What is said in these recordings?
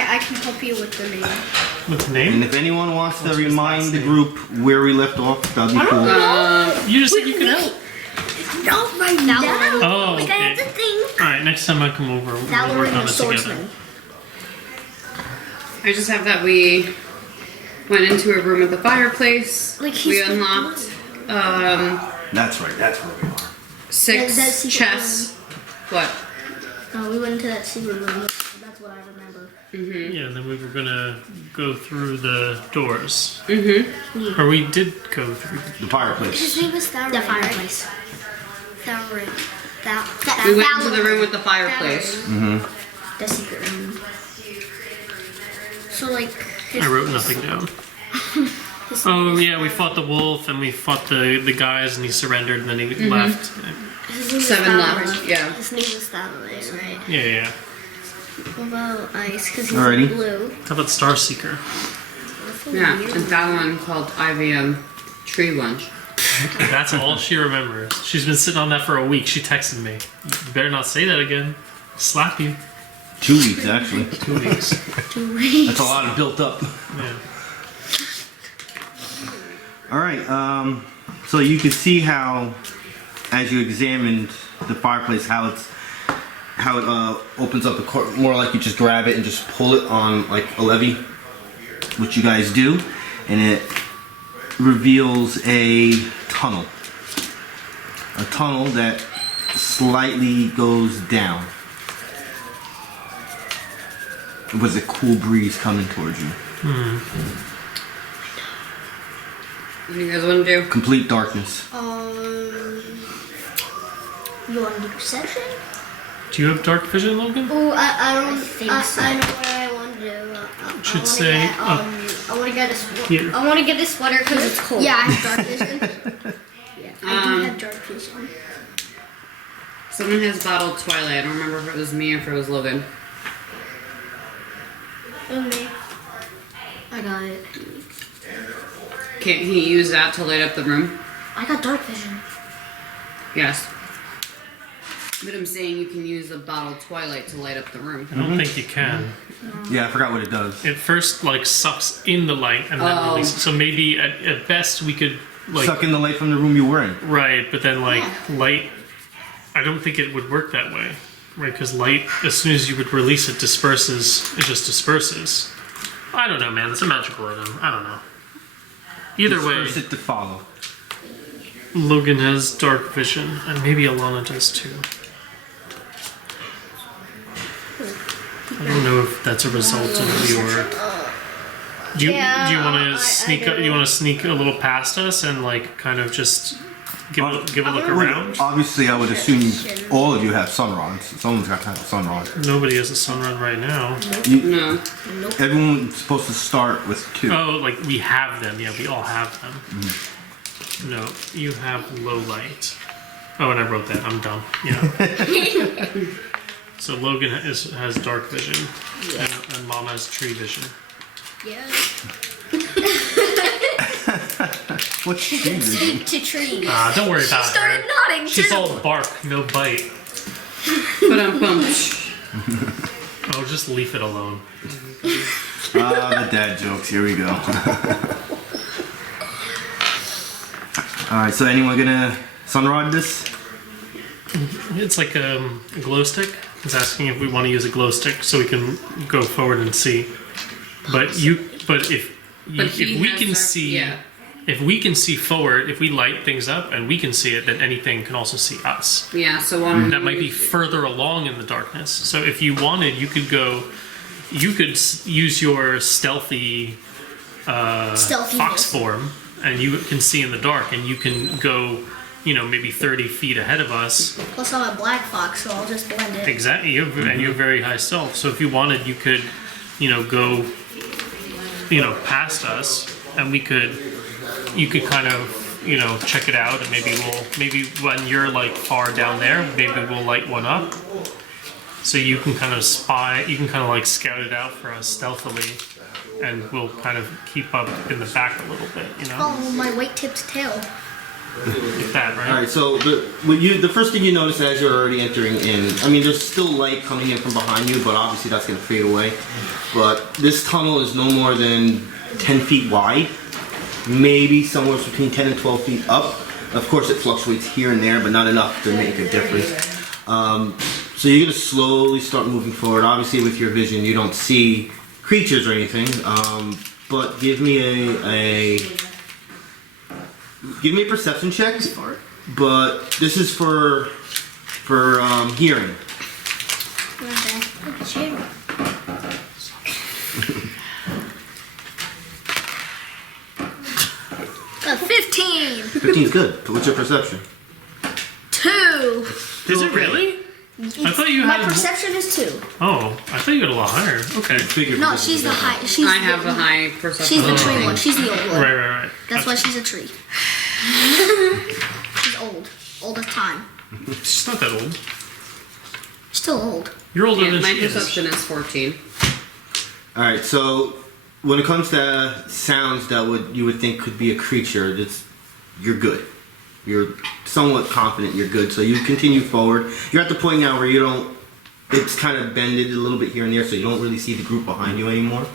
I can help you with the name. With the name? And if anyone wants to remind the group where we left off, that'd be cool. You just said you could help. Not right now. Oh, Like, I have to okay. think. Alright, next time I come over, we'll Thaloren work on the it swordsman. together. I just have that we went into a room with a fireplace. Like, we he's unlocked That's right, that's where we are. six That secret chests. What? No, we went into that secret room. That's what I remember. Yeah, and then we were gonna go through the doors. Mm-hmm. Or we did go through. The fireplace. His name was Thaloren. The fireplace. Thaloren. We went into the room with the fireplace. The secret room. So like. I wrote nothing down. Oh yeah, we fought the wolf and we fought the guys and he surrendered and then he left. His name is 7 Thaloren. left. Yeah. His name is Thaloren, right? Yeah. What about Ice? Because he's Alrighty. blue. How about Starseeker? Yeah. And that one called IVM Tree Lunch. That's all she remembers. She's been sitting on that for a week. She texted me. You better not say that again. Slap you. 2 weeks, actually. 2 weeks. 2 weeks. That's a lot of built up. Yeah. Alright, so you can see how, as you examined the fireplace, how it opens up the court, more like you just grab it and just pull it on like a levee, which you guys do, and it reveals a tunnel. A tunnel that slightly goes down. With a cool breeze coming towards you. What do you guys want to do? Complete darkness. You want to do perception? Do you have dark vision, Logan? Oh, I don't think so. I know what I want to do. Should say I want to get a sweater. here. I want to get a sweater because it's cold. Yeah, I have dark vision. Yeah, I do have dark vision. Someone has bottled Twilight. I don't remember if it was me or if it was Logan. Okay. I got it. Can't he use that to light up the room? I got dark vision. Yes. But I'm saying you can use a bottle of Twilight to light up the room. I don't think you can. Yeah, I forgot what it does. It first like sucks in the light and then releases. So maybe at best we could like Suck in the light from the room you were in. right, but then like light. I don't think it would work that way, right? Because light, as soon as you would release it, disperses. It just disperses. I don't know, man. It's a magical item. I don't know. Either way, Disperse it to follow. Logan has dark vision, and maybe Alana does too. I don't know if that's a result of your. Do you want to sneak? You want to sneak a little past us and like kind of just give a look around? Obviously, I would assume all of you have sunrods. Someone's got to have a sunrod. Nobody has a sunrun right now. No. Everyone's supposed to start with 2. Oh, like we have them. Yeah, we all have them. No, you have low light. Oh, and I wrote that. I'm dumb. Yeah. So Logan has dark vision, and Mom has tree vision. Yeah. What's tree vision? To trees. Don't worry about Started her. nodding She's too. all bark, no bite. But I'm bummed. Oh, just leave it alone. The dad jokes. Here we go. Alright, so anyone gonna sunrod this? It's like a glow stick. He's asking if we want to use a glow stick so we can go forward and see. But if he we has can dark- see, yeah. if we can see forward, if we light things up and we can see it, then anything can also see us. Yeah, so one. That might be further along in the darkness. So if you wanted, you could go. You could use your stealthy fox form, and you can see in the dark, and you can go, maybe 30 feet ahead of us. Plus I'm a black fox, so I'll just blend it. Exactly, and you have very high stealth. So if you wanted, you could, go, past us, and you could kind of, check it out, and maybe when you're like far down there, maybe we'll light one up. So you can kind of spy, you can kind of like scout it out for us stealthily, and we'll kind of keep up in the back a little bit, Oh, my white-tipped tail. If that, right? All right. So the first thing you notice as you're already entering in, I mean, there's still light coming in from behind you, but obviously that's going to fade away. But this tunnel is no more than 10 feet wide, maybe somewhere between 10 and 12 feet up. Of course, it fluctuates here and there, but not enough to make a difference. So you're going to slowly start moving forward. Obviously, with your vision, you don't see creatures or anything. But give me a perception check. But this is for hearing. Okay. Look at you. A 15. 15 is good. What's your perception? 2. Is it really? I thought you My had. perception is 2. Oh, I thought you had a lot higher. Okay. Figure No, perception. she's the high. I have the high perception. She's the tree one. She's the old one. Right. That's why she's a tree. She's old. Old as time. She's not that old. Still old. You're older Yeah, than my she is. perception is 14. All right. So when it comes to sounds that you would think could be a creature, you're good. You're somewhat confident you're good. So you continue forward. You're at the point now where you don't. It's kind of bended a little bit here and there, so you don't really see the group behind you anymore.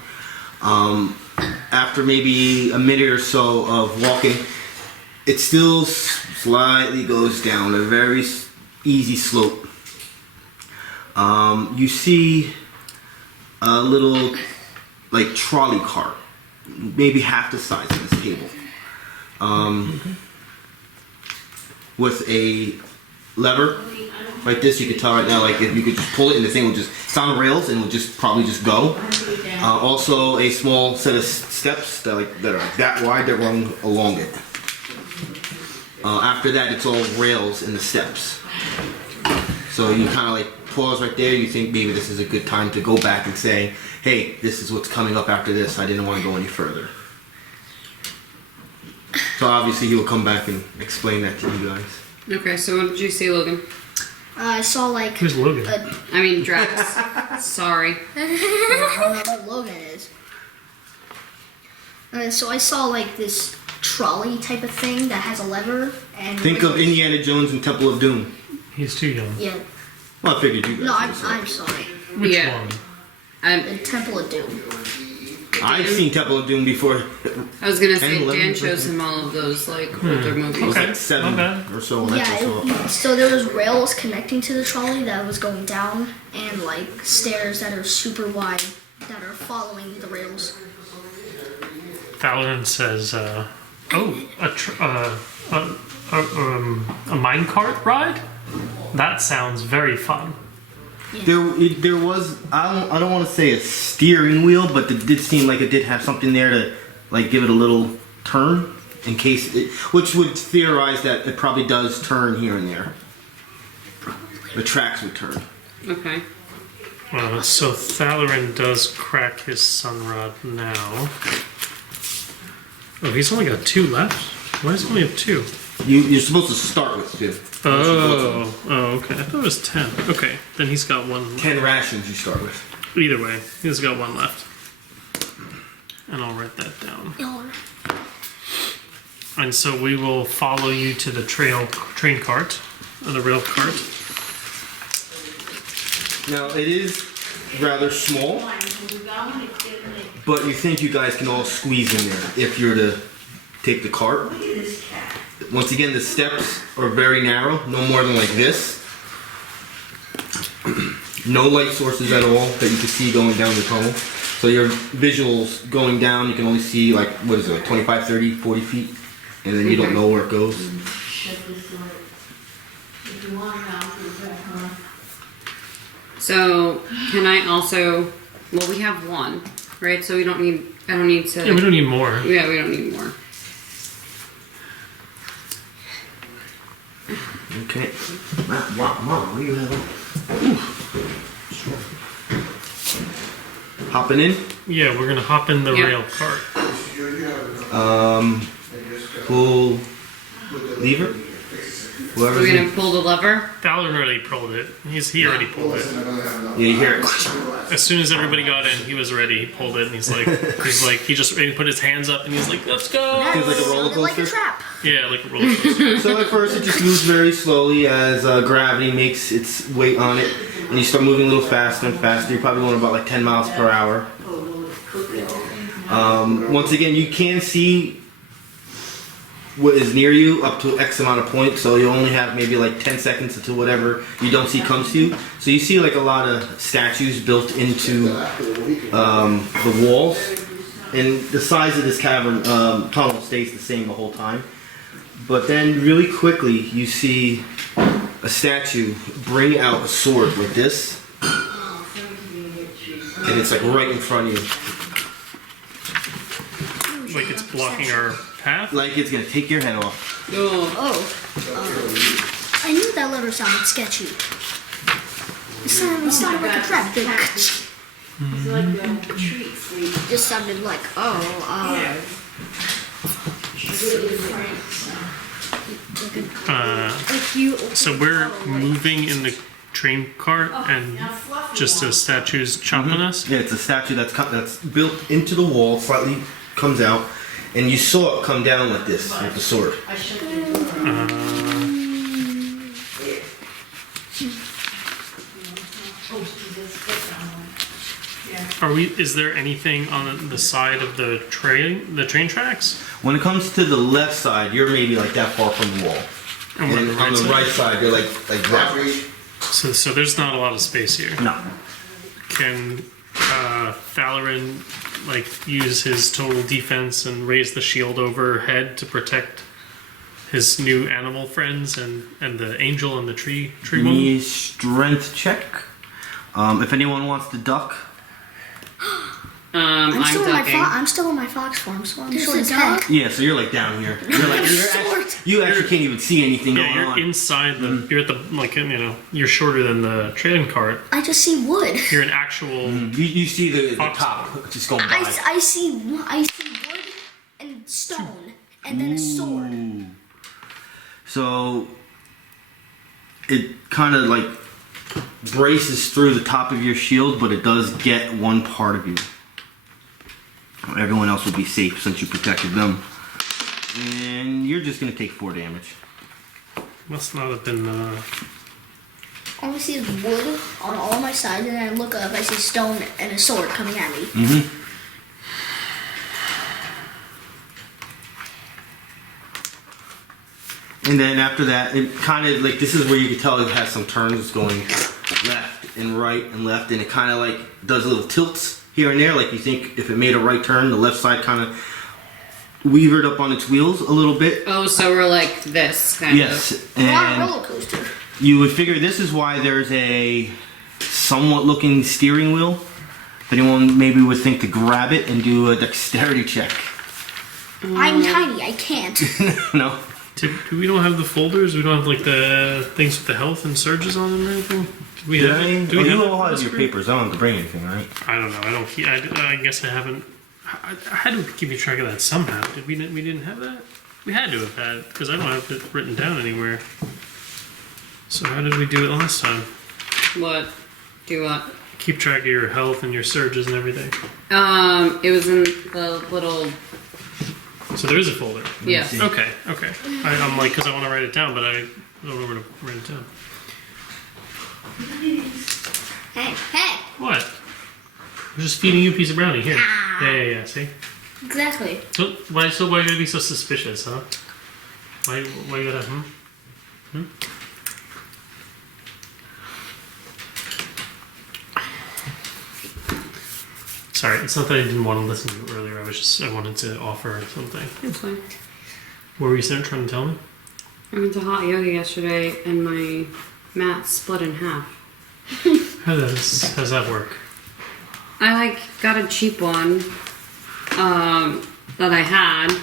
After maybe a minute or so of walking, it still slightly goes down a very easy slope. You see a little like trolley cart, maybe half the size of this table, with a lever like this. You could tell right now, like if you could just pull it and the thing would just, it's on rails and would just probably just go. Also a small set of steps that are like that wide that run along it. After that, it's all rails in the steps. So you kind of like pause right there. You think maybe this is a good time to go back and say, hey, this is what's coming up after this. I didn't want to go any further. So obviously he will come back and explain that to you guys. Okay, so what did you see, Logan? I saw like. Who's Logan? I mean, Drax. Sorry. I don't know who Logan is. So I saw like this trolley type of thing that has a lever and. Think of Indiana Jones and Temple of Doom. He's too young. Yeah. Well, I figured you guys. No, would say. I'm sorry. Which Yeah. one? The Temple of Doom. I've seen Temple of Doom before. I was gonna 10, say 11, Dan shows him all of those like older movies. It was Okay. like 7 Okay. or so when I first saw it. So there was rails connecting to the trolley that was going down, and like stairs that are super wide that are following the rails. Thaloren says, a minecart ride? That sounds very fun. There was, I don't want to say a steering wheel, but it did seem like it did have something there to like give it a little turn in case it, which would theorize that it probably does turn here and there. The tracks would turn. Okay. So Thaloren does crack his sunrod now. Oh, he's only got 2 left? Why does he only have 2? You're supposed to start with 2. Oh, okay. I thought it was 10. Okay, then he's got 1. 10 rations you start with. Either way, he's got 1 left. And I'll write that down. And so we will follow you to the train cart, or the rail cart. Now it is rather small, but you think you guys can all squeeze in there if you're to take the cart. Once again, the steps are very narrow, no more than like this. No light sources at all that you can see going down the tunnel. So your visuals going down, you can only see like, what is it, like 25, 30, 40 feet? And then you don't know where it goes. So can I also? Well, we have 1, right? So we don't need. I don't need to. Yeah, we don't need more. Yeah, we don't need more. Okay. Mom, what do you have? Hopping in? Yeah, we're gonna hop in the Yep. rail cart. Pull lever? Whoever's We're in- gonna pull the lever. Thaloren already pulled it. He already pulled it. Yeah, you hear it. As soon as everybody got in, he was ready. He pulled it, and he put his hands up, and he's like, "Let's go!" Seems like a roller Sounded like a coaster. trap. Yeah, like a roller coaster. So at first it just moves very slowly as gravity makes its weight on it, and you start moving a little faster and faster. You're probably going about like 10 miles per hour. Once again, you can see what is near you up to X amount of points, so you only have maybe like 10 seconds until whatever you don't see comes to you. So you see like a lot of statues built into the walls, and the size of this cavern tunnel stays the same the whole time. But then really quickly you see a statue bring out a sword like this, and it's like right in front of you. Like it's blocking our path. Like it's gonna take your head off. Oh. I knew that lever sounded sketchy. It sounded like a trap. It just sounded like, So we're moving in the train cart, and just a statue's chopping us. Yeah, it's a statue that's built into the wall, slightly comes out, and you saw it come down like this with the sword. Is there anything on the side of the train tracks? When it comes to the left side, you're maybe like that far from the wall. And we're And on the right side, you're like that. So there's not a lot of space here. No. Can Thaloren use his total defense and raise the shield overhead to protect his new animal friends and the angel and the tree woman? Need strength check. If anyone wants to duck. I'm still ducking. in my fox form, so I'm There's short a as dog? heck. Yeah, so you're like down here. You actually can't even see anything Yeah, going you're on. inside the. You're at the you're shorter than the train cart. I just see wood. You're an actual. You see the Fox. top just going by. I see wood and stone, and then a sword. Ooh. So it kind of like braces through the top of your shield, but it does get one part of you. Everyone else will be safe since you protected them. And you're just going to take 4 damage. Must not have been. All I see is wood on all my sides, and then I look up, I see stone and a sword coming at me. Mm-hmm. And then after that, it kind of like, this is where you can tell it has some turns going left and right and left, and it kind of like does little tilts here and there. Like you think if it made a right turn, the left side kind of weavered up on its wheels a little bit. Oh, so we're like this kind Yes, of. We're on a and roller coaster. you would figure this is why there's a somewhat looking steering wheel. If anyone maybe would think to grab it and do a dexterity check. I'm tiny, I can't. No. We don't have the folders. We don't have like the things with the health and surges on them or anything. Do we have it? Do we you have all it? have your papers. I don't have to bring anything, right? I don't know. I don't. I guess I haven't. I had to keep track of that somehow. Did we? We didn't have that. We had to have had because I don't have it written down anywhere. So how did we do it last time? What? Do what? Keep track of your health and your surges and everything. It was in the little. So there is a folder. Yeah. see. Okay. I'm like, because I want to write it down, but I don't know where to write it down. Hey. What? I'm just feeding you a piece of brownie here. Yeah. See. Exactly. So why you gotta be so suspicious, huh? Why you gotta Sorry, it's not that I didn't want to listen to you earlier. I wanted to offer something. It's fine. What were you trying to tell me? I went to hot yoga yesterday and my mat split in half. How does that work? I got a cheap one that I had,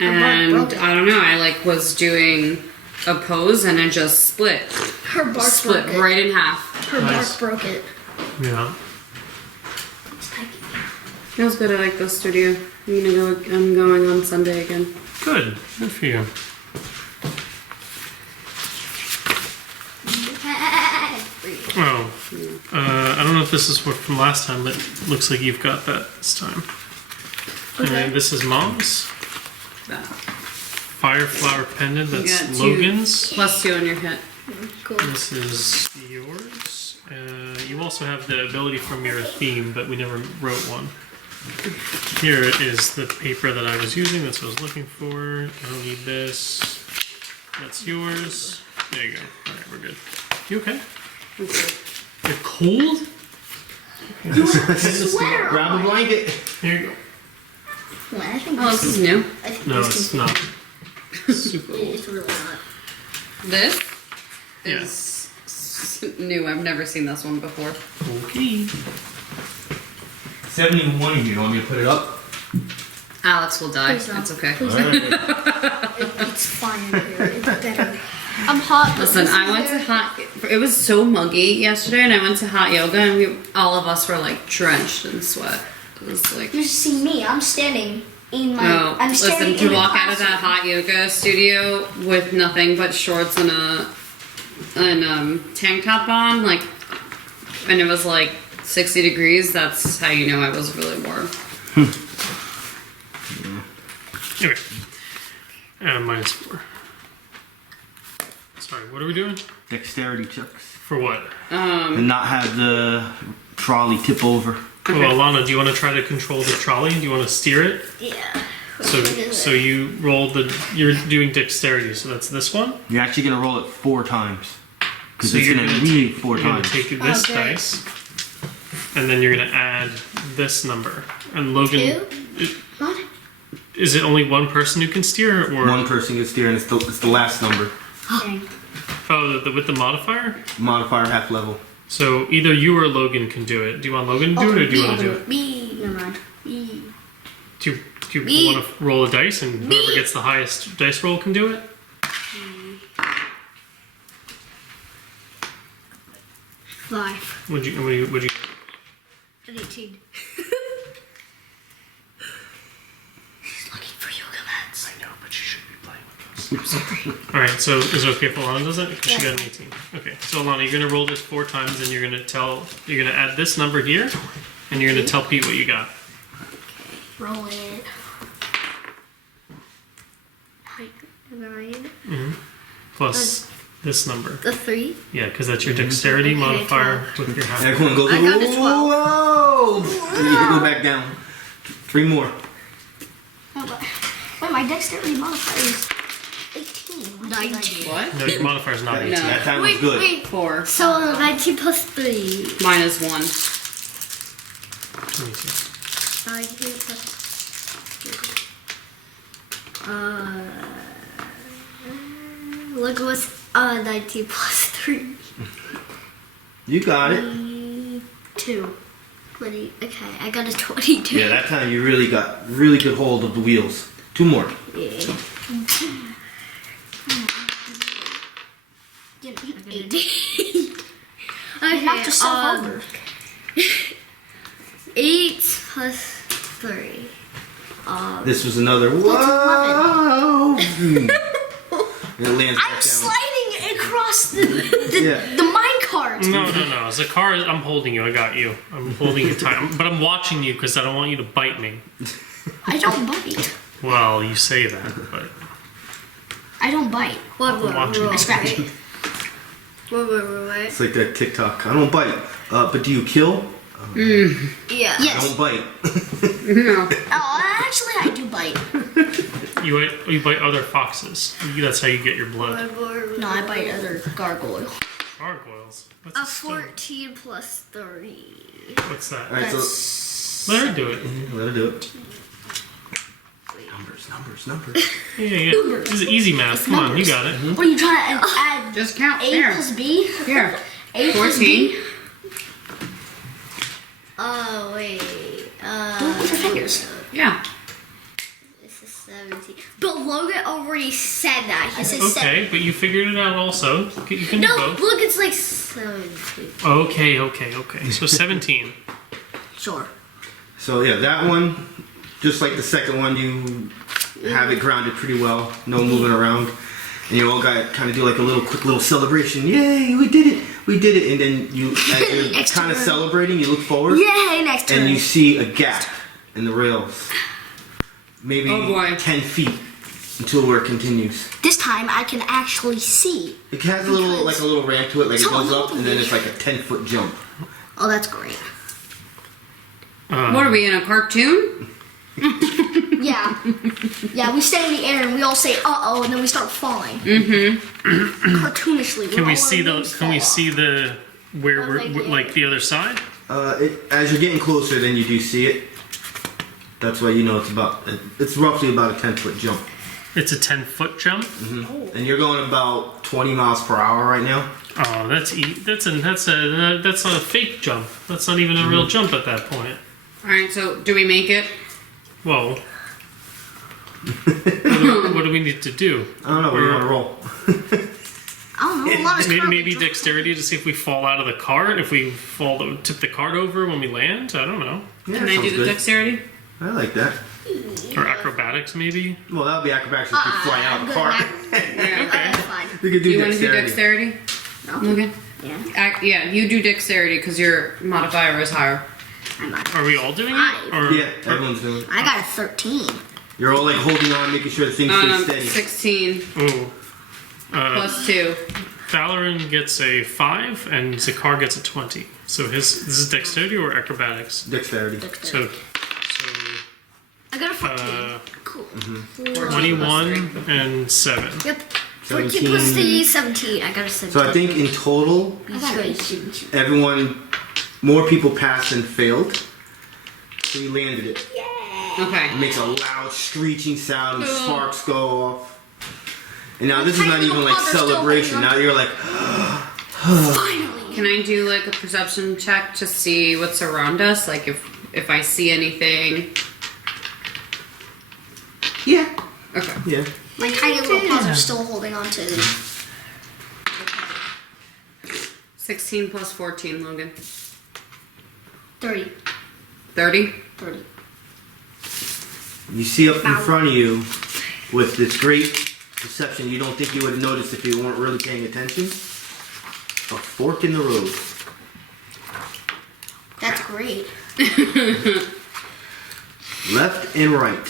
and broke it. I don't know. I was doing a pose and it just split. Her bark Split broke it. right in half. Her Nice. bark broke it. Yeah. Feels good. I like this studio. I'm going on Sunday again. Good for you. if this is what from last time, but it looks like you've got that this time. Okay. And this is Mom's. That. Fireflower pendant, You that's got Logan's. +2 on your hit. Cool. This is yours. You also have the ability from your theme, but we never wrote one. Here is the paper that I was using. That's what I was looking for. I don't need this. That's yours. There you go. Alright, we're good. You okay? You're cold? Sweater Grab a on. blanket. Here you go. Well, I think Oh, this is new. I think No, this it's can- not. Super old. It's really not. This Yeah. is new. I've never seen this one before. Okay. 71 here. You want me to put it up? Alex will die. Please no. It's okay. It's fine in here. It's better. I'm hot. but Listen, this I is went to better. hot. It was so muggy yesterday, and I went to hot yoga, and all of us were like drenched in sweat. It was like. You should see me. I'm standing in my. No, I'm standing listen. in To the walk out of classroom. that hot yoga studio with nothing but shorts and a tank top on, like, and it was like 60 degrees. That's how you know I was really warm. Okay. -4. Sorry, what are we doing? Dexterity checks. For what? And not have the trolley tip over. Oh, Alana, do you want to try to control the trolley? Do you want to steer it? Yeah. So you roll the. You're doing dexterity, so that's this one. You're actually gonna roll it 4 times. Because So it's you're gonna gonna read take, 4 you're gonna times. take this Oh, great. dice, and then you're gonna add this number. And Logan, What? is it only one person who can steer, or One person can steer, and it's the last number. Dang. with the modifier? Modifier half level. So either you or Logan can do it. Do you want Logan to do it, or do you want to do it? B. Never mind. B. Do you Me. want to roll a dice, and whoever Me. gets the highest dice roll can do it? 5. Would you? 18. She's looking for yoga mats. I know, but she shouldn't be playing with those. Alright, so is it okay if Alana does it? Because she got an 18. Okay, so Alana, you're going to roll this 4 times, and you're going to add this number here, and you're going to tell Pete what you got. Roll it. 9. Plus this number. The 3. Yeah, because that's your dexterity Okay, modifier with your half. Everyone goes, I got a 12. whoa! You can go back down. 3 more. Oh, wait, my dexterity modifier is 18. 19. What? No, your modifier's not 18. No. That time was Wait, good. wait. 4. So 19 plus 3. Mine is 1. 19 plus 3. Look what's 19 plus 3. You got it. 2. 20. Okay, I got a 22. Yeah, that time you really got really good hold of the wheels. 2 more. Yeah. Get 18. Okay, knocked yourself over. 8 plus 3. This was another whoa. And it lands I'm back down. sliding across the Yeah. mine cart. No. Zakhar, I'm holding you. I got you. I'm holding you tight. But I'm watching you because I don't want you to bite me. I don't bite. Well, you say that, but I don't bite. I'm watching I you. scratch it. Wait. It's like that TikTok. I don't bite. But do you kill? Yeah. I Yes. don't bite. No. Oh, actually, I do bite. You bite other foxes. That's how you get your blood. No, I bite other gargoyle. Gargoyles. What's A a stone? 14 plus 3. What's that? Alright, so That's Let her do it. let her do it. Numbers. Yeah. This is easy math. Come on, you got it. What are you trying to add? Just count. A Here. plus B? Here. A plus B? 14. Oh, wait. Do it with your fingers. Yeah. This is 17. But Logan already said that. He said Okay, but you figured it out also. You can do No, both. look, it's like 17. Okay. So 17. Sure. So yeah, that one, just like the second one, you have it grounded pretty well. No moving around. And you all got kind of do like a quick little celebration. Yay, we did it. We did it, and then you, as you're Next kind of turn. celebrating, you look forward, Yay, next turn. and you see a gap in the rails. Maybe Oh, boy. 10 feet until where it continues. This time I can actually see. It has a little, like a little ramp to it, like it Someone goes up, and then moving. it's like a 10-foot jump. Oh, that's great. What are we in a cartoon? Yeah. Yeah, we stay in the air and we all say uh-oh and then we start falling. Mm-hmm. Cartoonishly. Can we see the? Can we see the where Oh, we're like, like the other side? As you're getting closer, then you do see it. That's why you know it's roughly about a 10-foot jump. It's a 10-foot jump. And you're going about 20 miles per hour right now. Oh, that's a fake jump. That's not even a real jump at that point. Alright, so do we make it? Whoa. What do we need to do? I don't know, what do you want to roll? I don't know. A lot of Maybe dexterity to see if we fall out of the cart. If we tip the cart over when we land. I don't know. Yeah, Can I sounds do the good. dexterity? I like that. Or acrobatics, maybe. Well, that would be acrobatics if you fly out of the car. Yeah. That's fine. You could do You want to do dexterity. dexterity? Okay. Yeah. Yeah, you do dexterity because your modifier is higher. I'm not. Are we all doing it? Five. Or, Yeah, everyone's doing it. I got a 13. You're all like holding on, making sure the thing stays steady. 16 Ooh. plus 2. Thaloren gets a 5 and Zakhar gets a 20. So this is dexterity or acrobatics? Dexterity. So I got a 14. Cool. 21 and 7. Yep. 14 plus 3, 17. I got a 17. So I think in total, I got an 18. more people passed than failed. So you landed it. Okay. It makes a loud screeching sound, and Cool. sparks go off. And now this is tiny not even little like paws are still celebration. holding Now you're like, Finally. Can I do like a perception check to see what's around us? Like if I see anything. yeah, Okay. yeah. My tiny little paws are still holding on to it. 16 plus 14, Logan. 30. 30? 30. You see up in front of you with this great perception you don't think you would have noticed if you weren't really paying attention. A fork in the road. That's great. Left and right.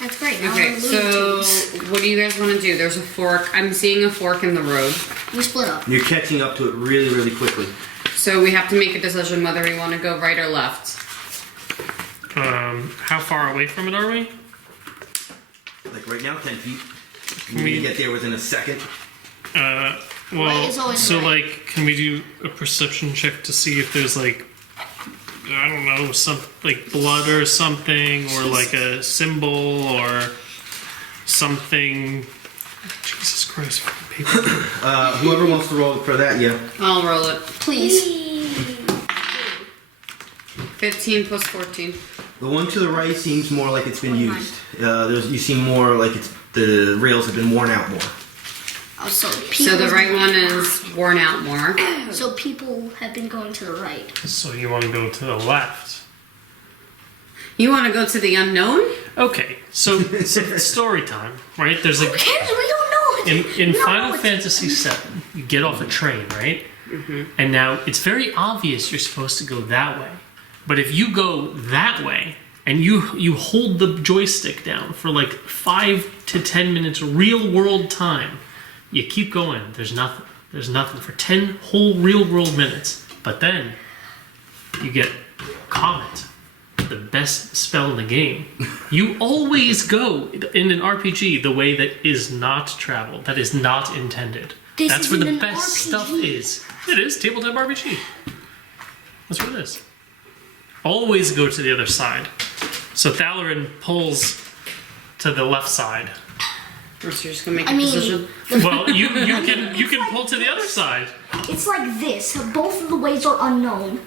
That's great. Now Okay, we're so losing. what do you guys want to do? There's a fork. I'm seeing a fork in the road. We split up. You're catching up to it really, really quickly. So we have to make a decision whether we want to go right or left. How far away from it are we? Like right now, 10 feet. Can You we, get there within a second. Right well, is always so right. like, can we do a perception check to see if there's like, I don't know, some like blood or something, or like a symbol or something. Jesus Christ, fucking paper. Whoever wants to roll for that, yeah. I'll roll it. Please. 15 plus 14. The one to the right seems more like it's been used. You see more like the rails have been worn out more. Oh, so So the right one is worn out more. So people have been going to the right. So you want to go to the left? You want to go to the unknown? Okay, so it's story time, right? There's Who like cares? We don't know. in We don't Final know it's- Fantasy VII, you get off a train, right? And now it's very obvious you're supposed to go that way. But if you go that way and you hold the joystick down for like 5 to 10 minutes real world time, you keep going. There's nothing. There's nothing for 10 whole real world minutes. But then you get Comet, the best spell in the game. You always go in an RPG the way that is not traveled, that is not intended. This That's where the isn't an best RPG. stuff is. It is tabletop RPG. That's what it is. Always go to the other side. So Thaloren pulls to the left side. Or so you're just gonna make a I mean, decision? Well, you can pull to the other side. it's like this. Both of the ways are unknown.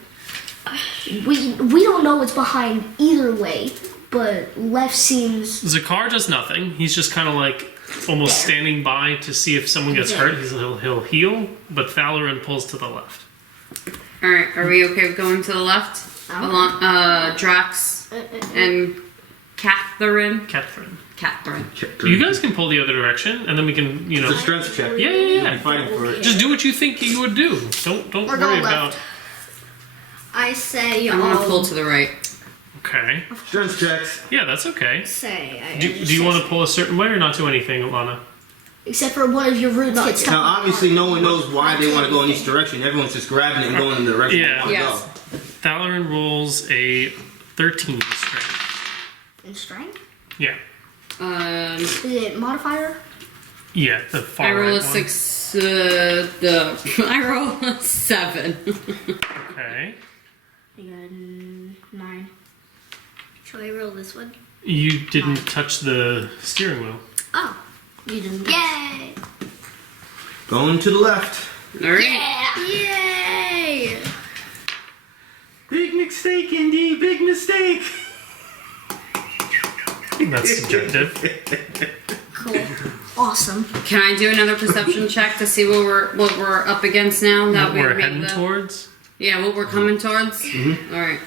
We don't know what's behind either way, but left seems. Zakhar does nothing. He's just kind of like almost There. standing by to see if someone gets There. hurt. He'll heal, but Thaloren pulls to the left. Alright, are we okay with going to the left? Along, Drax and Catherine. Catherine. cat brain. You guys can pull the other direction, and then we can, you know. It's a strength check. Yeah. You're fighting for it. Just do what you think you would do. Don't We're worry going about. left. I say I'm gonna pull to the right. Okay. Strength checks. Yeah, that's okay. say. Do you want to pull a certain way or not do anything, Lana? Except for one of your roots gets stuck. Now, obviously, no one knows why they want to go in each direction. Everyone's just grabbing it and going in the direction Yeah. they want Yes. to go. Thaloren rolls a 13 strength. In strength? Yeah. Is it modifier? Yeah, the far I roll right a one. 6. I roll a 7. Okay. You got 9. Shall I roll this one? You didn't touch the steering wheel. Oh. You didn't. Yay! Going to the left. All right. Yay! Big mistake, Indy. Big mistake. That's subjective. Cool. Awesome. Can I do another perception check to see what we're up against now? That What we're made heading towards. Yeah, what we're coming towards. All right.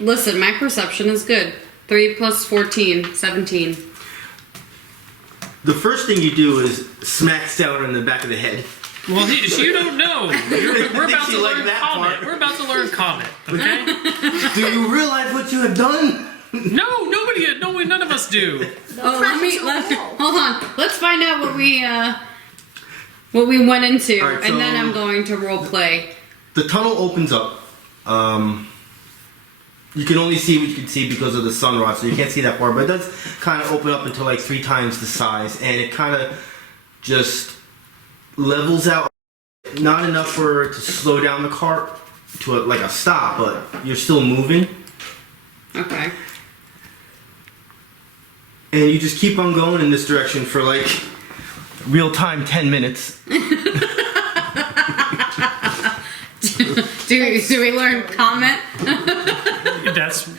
Listen, my perception is good. 3 plus 14, 17. The first thing you do is smack Stellar in the back of the head. Well, you don't know. We're about to You like learn that Comet. part? We're about to learn Comet. Okay? Do you realize what you have done? No, none of us do. Hold on. Let's find out what we went into, All right, and then so- I'm going to role play. The tunnel opens up. You can only see what you can see because of the sun rod, so you can't see that far. But it does kind of open up into like 3 times the size, and it kind of just levels out. Not enough for it to slow down the cart to like a stop, but you're still moving. Okay. And you just keep on going in this direction for like real time 10 minutes. Do we learn comment?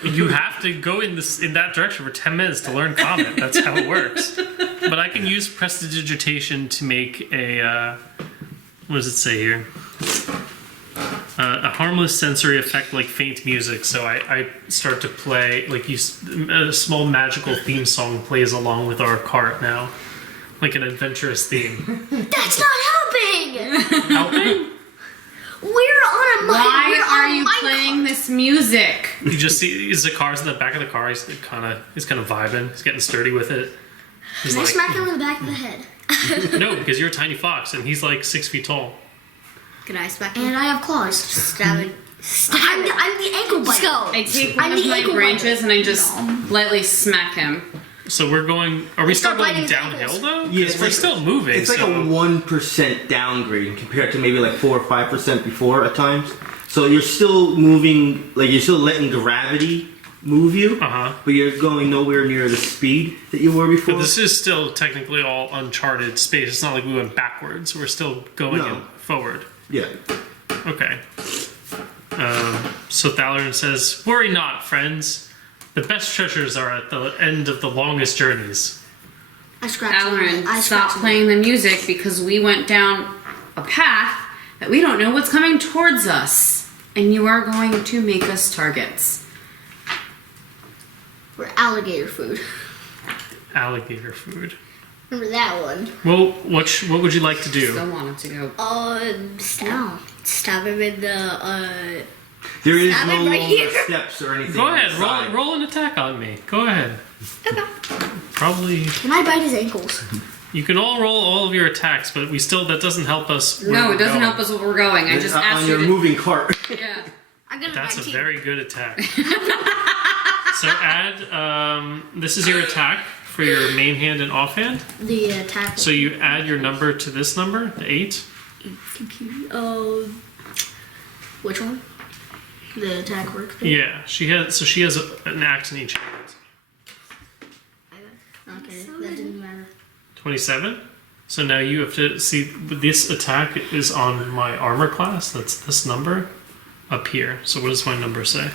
You have to go in that direction for 10 minutes to learn Comet. That's how it works. But I can use prestidigitation to make a what does it say here? A harmless sensory effect like faint music. So I start to play like a small magical theme song plays along with our cart now, like an adventurous theme. That's not helping! Helping? We're on a Why are you playing this music? You just see Zakhar's in the back of the car. He's kind of vibing. He's getting sturdy with it. He's Can I like, smack him in the back of the head? no, because you're a tiny fox and he's like 6 feet tall. Can I smack And him? I have claws. Stab it. I'm the ankle biter. Let's go. I take I'm one of the my ankle branches biter. and I just lightly smack him. So we're going. Are we still start going biting his downhill ankles. though? Yeah, Because it's we're like- still moving. It's like so. a 1% downgrade compared to maybe like 4 or 5% before at times. So you're still moving, like you're still letting gravity move you, Uh-huh. but you're going nowhere near the speed that you were before. But this is still technically all uncharted space. It's not like we went backwards. We're still going No. forward. Yeah. Okay. So Thaloren says, "Worry not, friends. The best treasures are at the end of the longest journeys." I scratched him. Alan, I stop scratched him. playing the music because we went down a path that we don't know what's coming towards us. And you are going to make us targets. We're alligator food. Alligator food. Remember that one? Well, what would you like to do? Still wanted to go. Stab him in the, There is Stab no it right longer here. steps or anything. Go on ahead, the side. roll an attack on me. Go ahead. Probably Can I bite his ankles? you can all roll all of your attacks, but that doesn't help us. where No, we're it doesn't going. help us where we're going. I just asked on you your to. moving cart. Yeah. I'm gonna That's a 19. very good attack. So add this is your attack for your main hand and offhand. The attack. So you add your number to this number, the 8. Which one? The attack work. Yeah, she has an axe in each hand. Okay, that didn't matter. 27. So now you have to see this attack is on my armor class. That's this number up here. So what does my number say?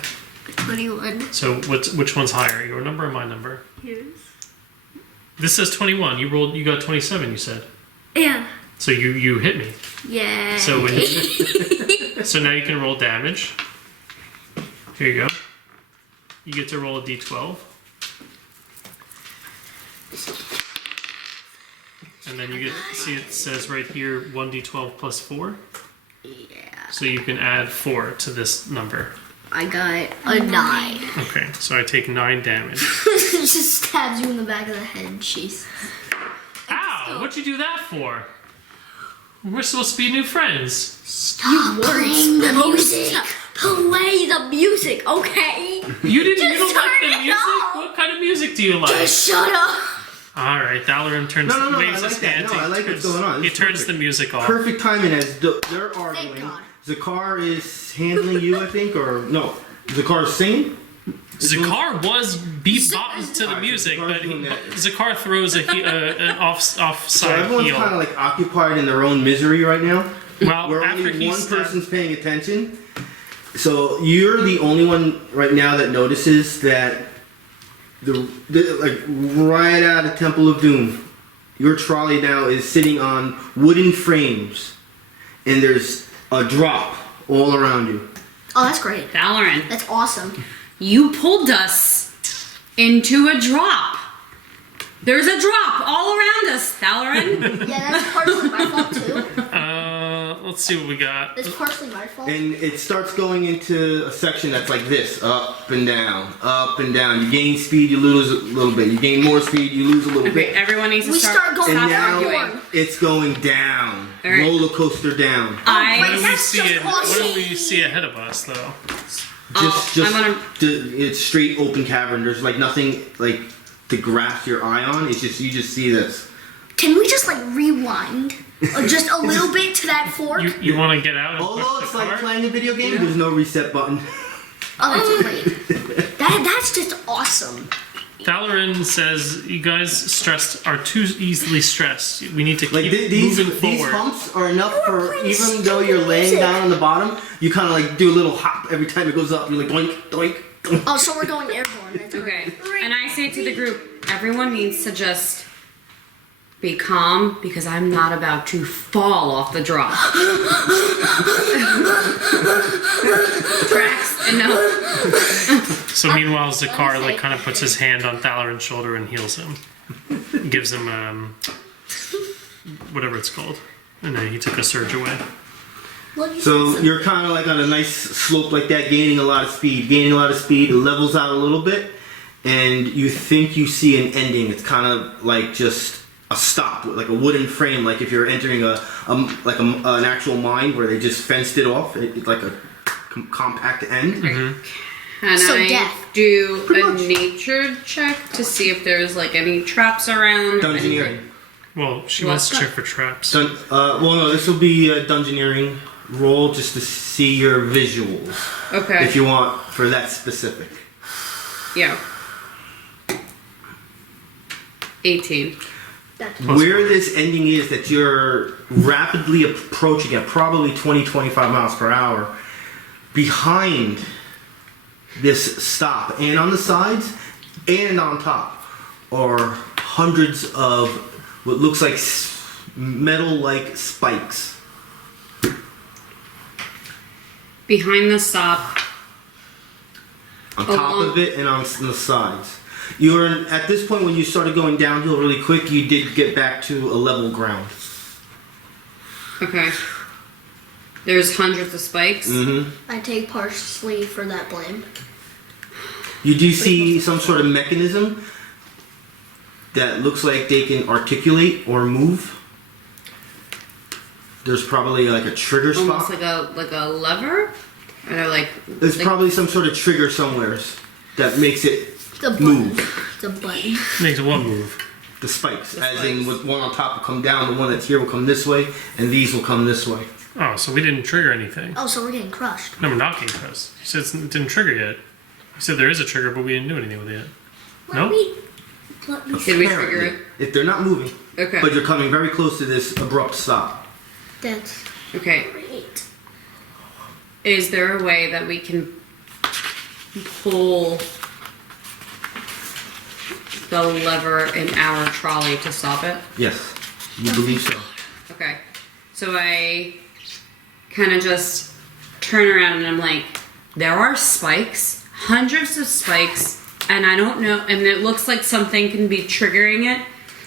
21. So which one's higher, your number or my number? Here's. This says 21. You got 27. You said. Yeah. So you hit me. Yeah. So so now you can roll damage. Here you go. You get to roll a d12. And then you get see it says right here 1d12 plus 4. Yeah. So you can add 4 to this number. I got a 9. Okay, so I take 9 damage. Just stabs you in the back of the head. Jeez. Ow! What'd you do that for? We're supposed to be new friends. Stop playing the music. Play the music, okay? You didn't. You Just don't like turn the it music. off. What kind of music do you like? Just shut up. All right, Thaloren turns. No, waves I like his that. hand. No, I like what's going on. He This is turns perfect. the music off. Perfect timing as they're arguing. God. Zakhar is handling you, I think, or no? Zakhar is singing. Zakhar was bebopped to the Alright, music, Zakhar's but doing that. Zakhar throws an So offside everyone's heel. kind of like occupied in their own misery right now. Well, Where after only he's one person's paying attention. So you're the only one right now that notices that the like right out of Temple of Doom, your trolley now is sitting on wooden frames, and there's a drop all around you. Oh, that's great. Thaloren, That's awesome. you pulled us into a drop. There's a drop all around us, Thaloren. Yeah, that's partially my fault too. let's see what we got. That's partially my fault. And it starts going into a section that's like this, up and down, up and down. You gain speed, you lose a little bit. You gain more speed, you lose a little Okay, bit. everyone needs to We start going And stop now arguing. it's going down. All right. Roller coaster down. What I do we that's see? just What do awesome. we see ahead of us, though? Just I'm gonna- it's straight open cavern. There's like nothing like to grasp your eye on. It's just you just see this. Can we just like rewind just a little bit to that fork? You want to get out and Although push it's the like car? playing a video game, there's no reset button. Oh, that's great. That's just awesome. Thaloren says you guys are too easily stressed. We need to keep Like these moving forward. humps are enough for playing even though you're stupid laying music. down on the bottom, you kind of like do a little hop every time it goes up. You're like doink doink. doink. Oh, so we're going airborne. That's Okay. great. And I say to the group, everyone needs to just be calm because I'm not about to fall off the drop. Drax, and no. So meanwhile, Zakhar like kind of puts his hand on Thaloren's shoulder and heals him. Gives him whatever it's called, and then he took a surge away. What you So said? you're kind of like on a nice slope like that, gaining a lot of speed. It levels out a little bit, and you think you see an ending. It's kind of like just a stop, like a wooden frame, like if you're entering an actual mine where they just fenced it off. It's like a compact end. Can So I death. do Pretty a much. nature check to see if there's like any traps around? Dungeoneering. Well, she Well, wants to it's check for traps. Well, no, this will be a dungeoneering roll just to see your visuals, Okay. if you want, for that specific. Yeah. 18. That's Where this ending is that you're rapidly approaching at probably 20-25 miles per hour behind this stop, and on the sides and on top are hundreds of what looks like metal-like spikes. Behind the stop. On top of it and on the sides. You're at this point when you started going downhill really quick, you did get back to a level ground. Okay. There's hundreds of spikes. I take partially for that blame. You do see some sort of mechanism that looks like they can articulate or move. There's probably like a trigger Almost spot. like a lever? Or they're like There's probably some sort of trigger somewheres that makes it The button. move. The button. Makes one move. The spikes. The As in, spikes. with one on top will come down, the one that's here will come this way, and these will come this way. Oh, so we didn't trigger anything. Oh, so we're getting crushed. No, we're not getting pressed. You said it didn't trigger yet. You said there is a trigger, but we didn't do anything with it yet. No? Let me. Did we trigger it? If they're not moving, Okay. but you're coming very close to this abrupt stop. That's Okay. great. Is there a way that we can pull the lever in our trolley to stop it? Yes, you believe so. Okay. So I kind of just turn around and I'm like, there are spikes, hundreds of spikes and I don't know, and it looks like something can be triggering it.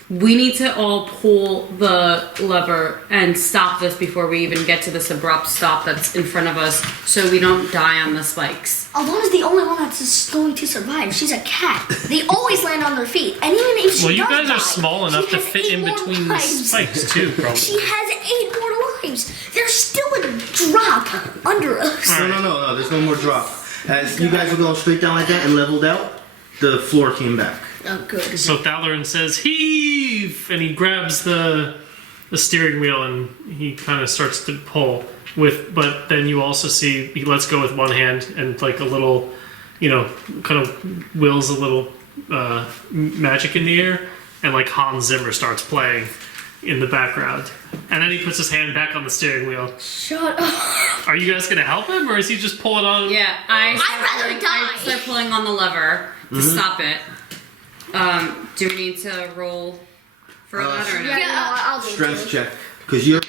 We need to all pull the lever and stop this before we even get to this abrupt stop that's in front of us, so we don't die on the spikes. Alona's the only one that's going to survive. She's a cat. They always land on their feet. And even if she Well, you does guys die, are small enough she to has fit 8 in more between the lives. spikes too, probably. She has 8 more lives. There's still a drop under us. No. There's no more drop. As you guys were going straight down like that and leveled out, the floor came back. Oh, good. So Thaloren says, heave! And he grabs the steering wheel and he kind of starts to pull but then you also see he lets go with one hand and like a little, kind of wills a little magic in the air, and like Hans Zimmer starts playing in the background. And then he puts his hand back on the steering wheel. Shut up. Are you guys going to help him, or is he just pulling on? Yeah, I rather die. start pulling on the lever to stop it. Do we need to roll for that or no? I'll do Strength check. Because you're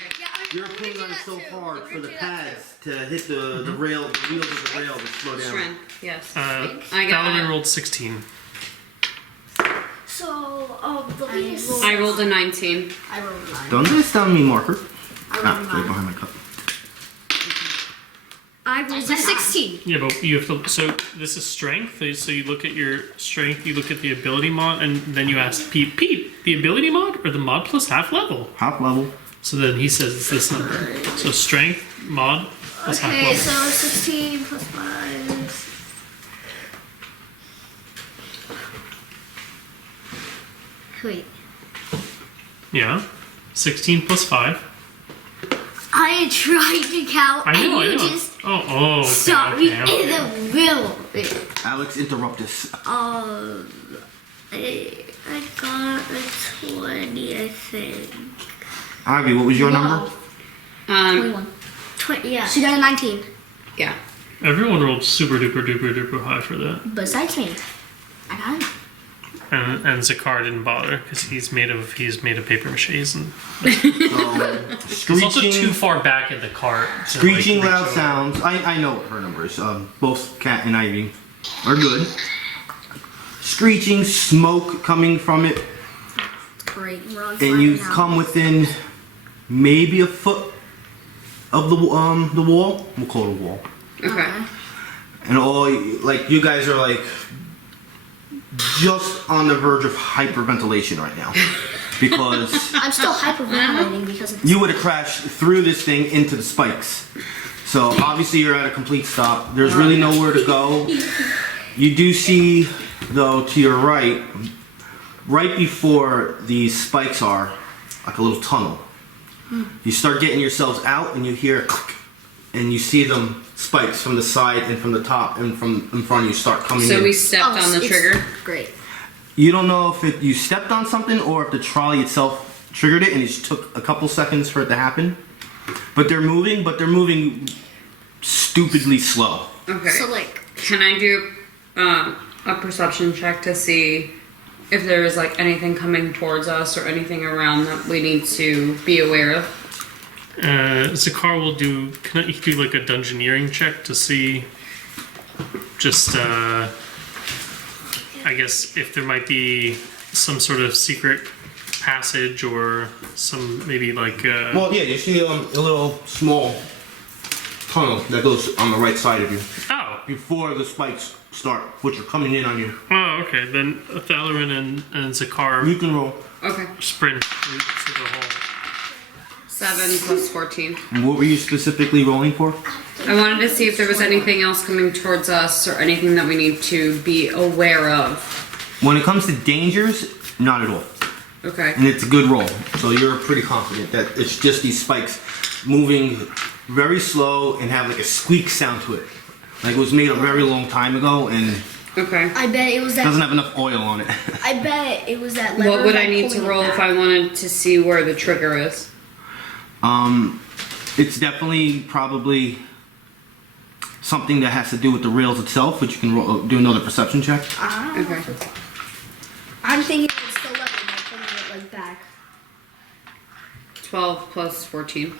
pulling on it so hard for the pads to hit the rail, the wheels of the rail to slow down. Strength, yes. I Thaloren rolled 16. So, the least. I rolled a 19. I rolled 9. Don't this down me marker. I rolled Right 9. behind my cup. I rolled a 16. Yeah, but you have to. So this is strength. So you look at your strength, you look at the ability mod, and then you ask Pete, the ability mod or the mod plus half level? Half level. So then he says it's this number. So strength mod plus half Okay, level. so 16 plus 5. Wait. Yeah, 16 plus 5. I tried to count I know. and you just Okay, stopped me okay. in the middle of it. Alex, interrupt us. I got a 20, I think. Ivy, what was your number? 21. Yeah. She got a 19. Yeah. Everyone rolled super duper duper duper high for that, Besides me. I got it. and Zakhar didn't bother because he's made of paper maches, and So, it's also too screeching, far back in the cart. to, screeching like, reach loud over. sounds. I know what her number is. Both Cat and Ivy are good. Screeching, smoke coming from it, Great. We're on fire and you now. come within maybe a foot of the wall. We'll call it a wall. Okay. And all like you guys are like just on the verge of hyperventilation right now because I'm still hyperventilating because it's you would have crashed through this thing into the spikes. So obviously you're at a complete stop. There's really nowhere to go. You do see though to your right before these spikes are like a little tunnel. You start getting yourselves out and you hear click, and you see them spikes from the side and from the top and from in front of you start coming in. So we stepped on the it's trigger. Great. You don't know if you stepped on something or if the trolley itself triggered it and it just took a couple seconds for it to happen. But they're moving stupidly slow. Okay. So, like, Can I do a perception check to see if there is like anything coming towards us or anything around that we need to be aware of? Zakhar will do. Can you do like a dungeoneering check to see? Just, I guess if there might be some sort of secret passage or some maybe like. Well, yeah, you see a little small tunnel that goes on the right side of you Oh. before the spikes start, which are coming in on you. Oh, okay. Then Thaloren and Zakhar You can roll. Okay. sprint to the hole. 7 plus 14. And what were you specifically rolling for? I wanted to see if there was anything else coming towards us or anything that we need to be aware of. When it comes to dangers, not at all. Okay. And it's a good roll. So you're pretty confident that it's just these spikes moving very slow and have like a squeak sound to it. Like it was made a very long time ago and Okay. I bet it was that. doesn't have enough oil on it. I bet it was that lever. What would I that need to pulling it roll if back. I wanted to see where the trigger is? It's definitely probably something that has to do with the rails itself, which you can do another perception check. Okay. I'm thinking it's the lever by pulling it like back. 12 plus 14.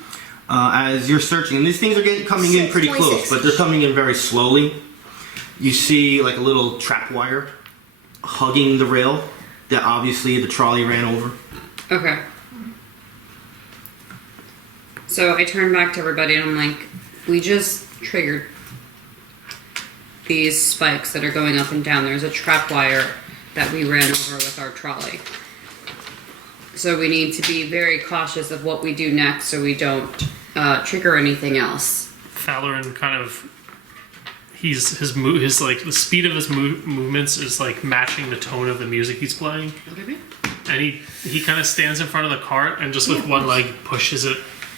As you're searching, and these things are coming in pretty 26. close, but they're coming in very slowly. You see like a little trap wire hugging the rail that obviously the trolley ran over. Okay. So I turn back to everybody and I'm like, we just triggered these spikes that are going up and down. There's a trap wire that we ran over with our trolley. So we need to be very cautious of what we do next so we don't trigger anything else. Thaloren kind of, his like the speed of his movements is like matching the tone of the music he's playing. Okay. And he kind of stands in front of the cart and just with one leg pushes it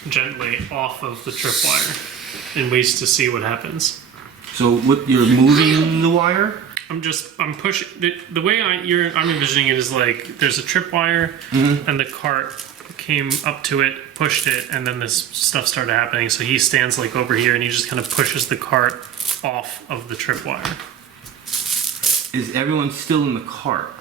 gently off of the tripwire and waits to see what happens. So you're moving the wire? I'm pushing the way I'm envisioning it is like there's a tripwire and the cart came up to it, pushed it, and then this stuff started happening. So he stands like over here and he just kind of pushes the cart off of the tripwire. Is everyone still in the cart?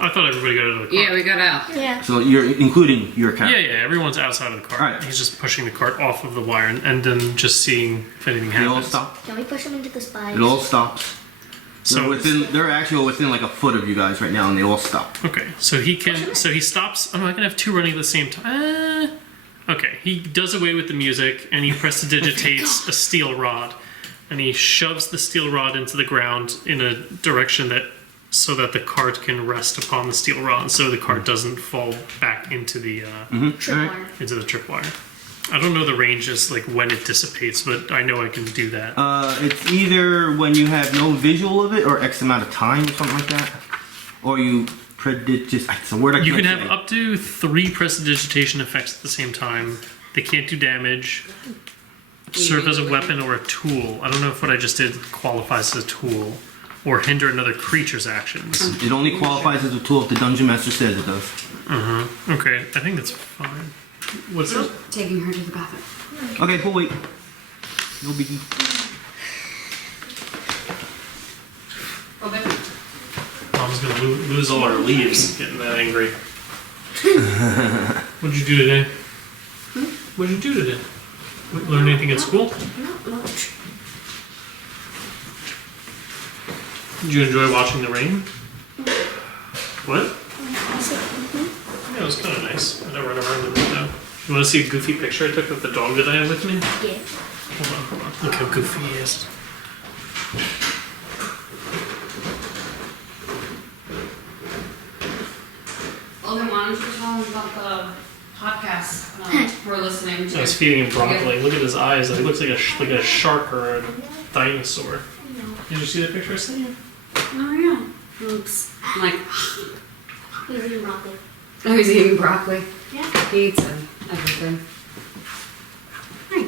I thought everybody got out of the cart. Yeah, we got out. Yeah. So you're including your character? Yeah, everyone's outside of the cart. Alright. He's just pushing the cart off of the wire and then just seeing if anything They all happens. stop? Can we push them into the spikes? It all stops. So They're actually within like a foot of you guys right now, and they all stop. okay, so he stops. Oh, I can have two running at the same time. Okay, he does away with the music and he prestidigitates a steel rod, and he shoves the steel rod into the ground in a direction so that the cart can rest upon the steel rod, so the cart doesn't fall back into the Tripwire. into the tripwire. I don't know the range is like when it dissipates, but I know I can do that. It's either when you have no visual of it or X amount of time or something like that. Or you prestidigitate. It's a word I can't You can say. have up to 3 prestidigitation effects at the same time. They can't do damage. Serve as a weapon or a tool. I don't know if what I just did qualifies as a tool. Or hinder another creature's actions. It only qualifies as a tool if the dungeon master says it does. Okay, I think that's fine. What's that? Taking her to the bathroom. Okay, cool, wait. No biggie. Oh, baby. Mom's gonna lose all our leaves getting that angry. What'd you do today? What'd you do today? Learn anything at school? Not much. Did you enjoy watching the rain? What? Yeah, it was kind of nice. I run around the window. You want to see a goofy picture I took of the dog that I have with me? Yeah. Hold on. Look how goofy he is. Logan, why don't you tell him about the podcast we're listening to? I was feeding him broccoli. Look at his eyes. He looks like a shark or a dinosaur. Did you see the picture I sent you? Oh, yeah. Looks like... He's eating broccoli. Oh, he's eating broccoli. Yeah. He eats everything. Hi.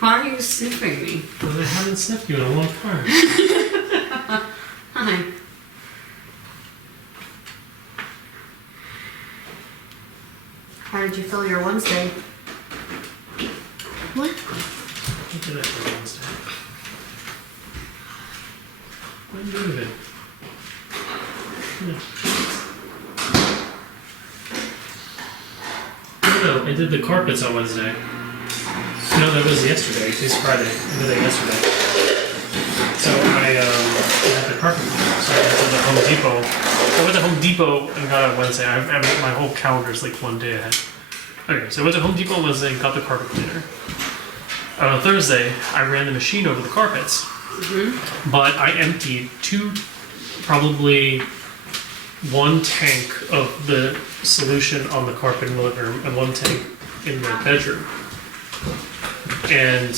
Why are you sniffing me? Because I haven't sniffed you in a long time. Hi. How did you feel your Wednesday? What? What did I do Wednesday? What did you do today? No, I did the carpets on Wednesday. No, that was yesterday. Today's Friday. I did that yesterday. So I had the carpet cleaner. So I went to the Home Depot. I went to Home Depot and got it on Wednesday. My whole calendar's like one day ahead. Okay, so I went to Home Depot on Wednesday and got the carpet cleaner. On Thursday, I ran the machine over the carpets. But I emptied probably 1 tank of the solution on the carpet in the living room and 1 tank in the bedroom. And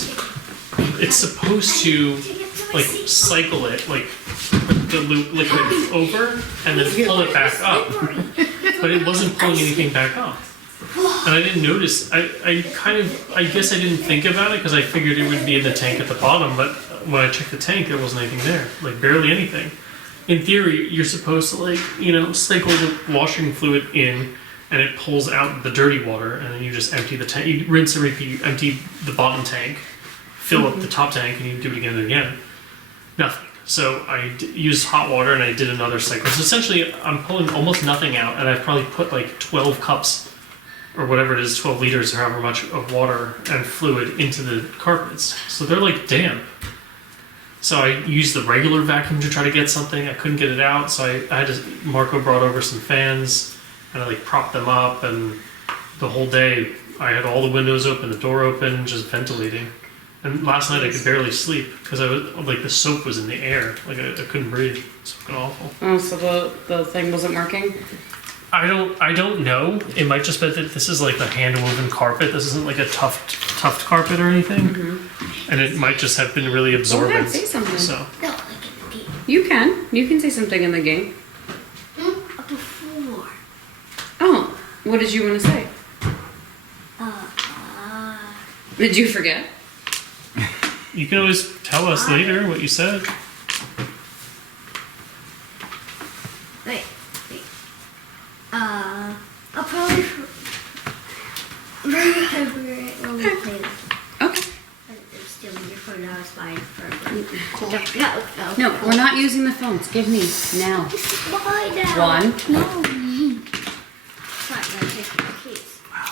it's supposed to like cycle it, like put the liquid over and then pull it back up. But it wasn't pulling anything back up. And I didn't notice, I guess I didn't think about it because I figured it would be in the tank at the bottom, but when I checked the tank, there wasn't anything there, like barely anything. In theory, you're supposed to cycle the washing fluid in and it pulls out the dirty water and then you just empty the tank. You rinse and repeat, you empty the bottom tank, fill up the top tank, and you do it again and again. Nothing. So I used hot water and I did another cycle. So essentially, I'm pulling almost nothing out, and I've probably put like 12 cups or whatever it is, 12 liters or however much of water and fluid into the carpets. So they're like damp. So I used the regular vacuum to try to get something. I couldn't get it out, so I had to. Marco brought over some fans, and I like propped them up, and the whole day I had all the windows open, the door open, just ventilating. And last night I could barely sleep because I was like the soap was in the air, like I couldn't breathe. It's fucking awful. Oh, so the thing wasn't working? I don't know. It might just be that this is like a hand woven carpet. This isn't like a tuft carpet or anything, and it might just have been really absorbent. Say something. So No, like in the game. You can say something in the game. Before. Oh, what did you want to say? Did you forget? you can always tell us later what you said. Wait. I'll probably remember it when we play this. Okay. It's still your phone now, it's fine forever. Cool. No. No, we're not using the phones. Give me now. This is mine now. One. No. Fine, now take my keys.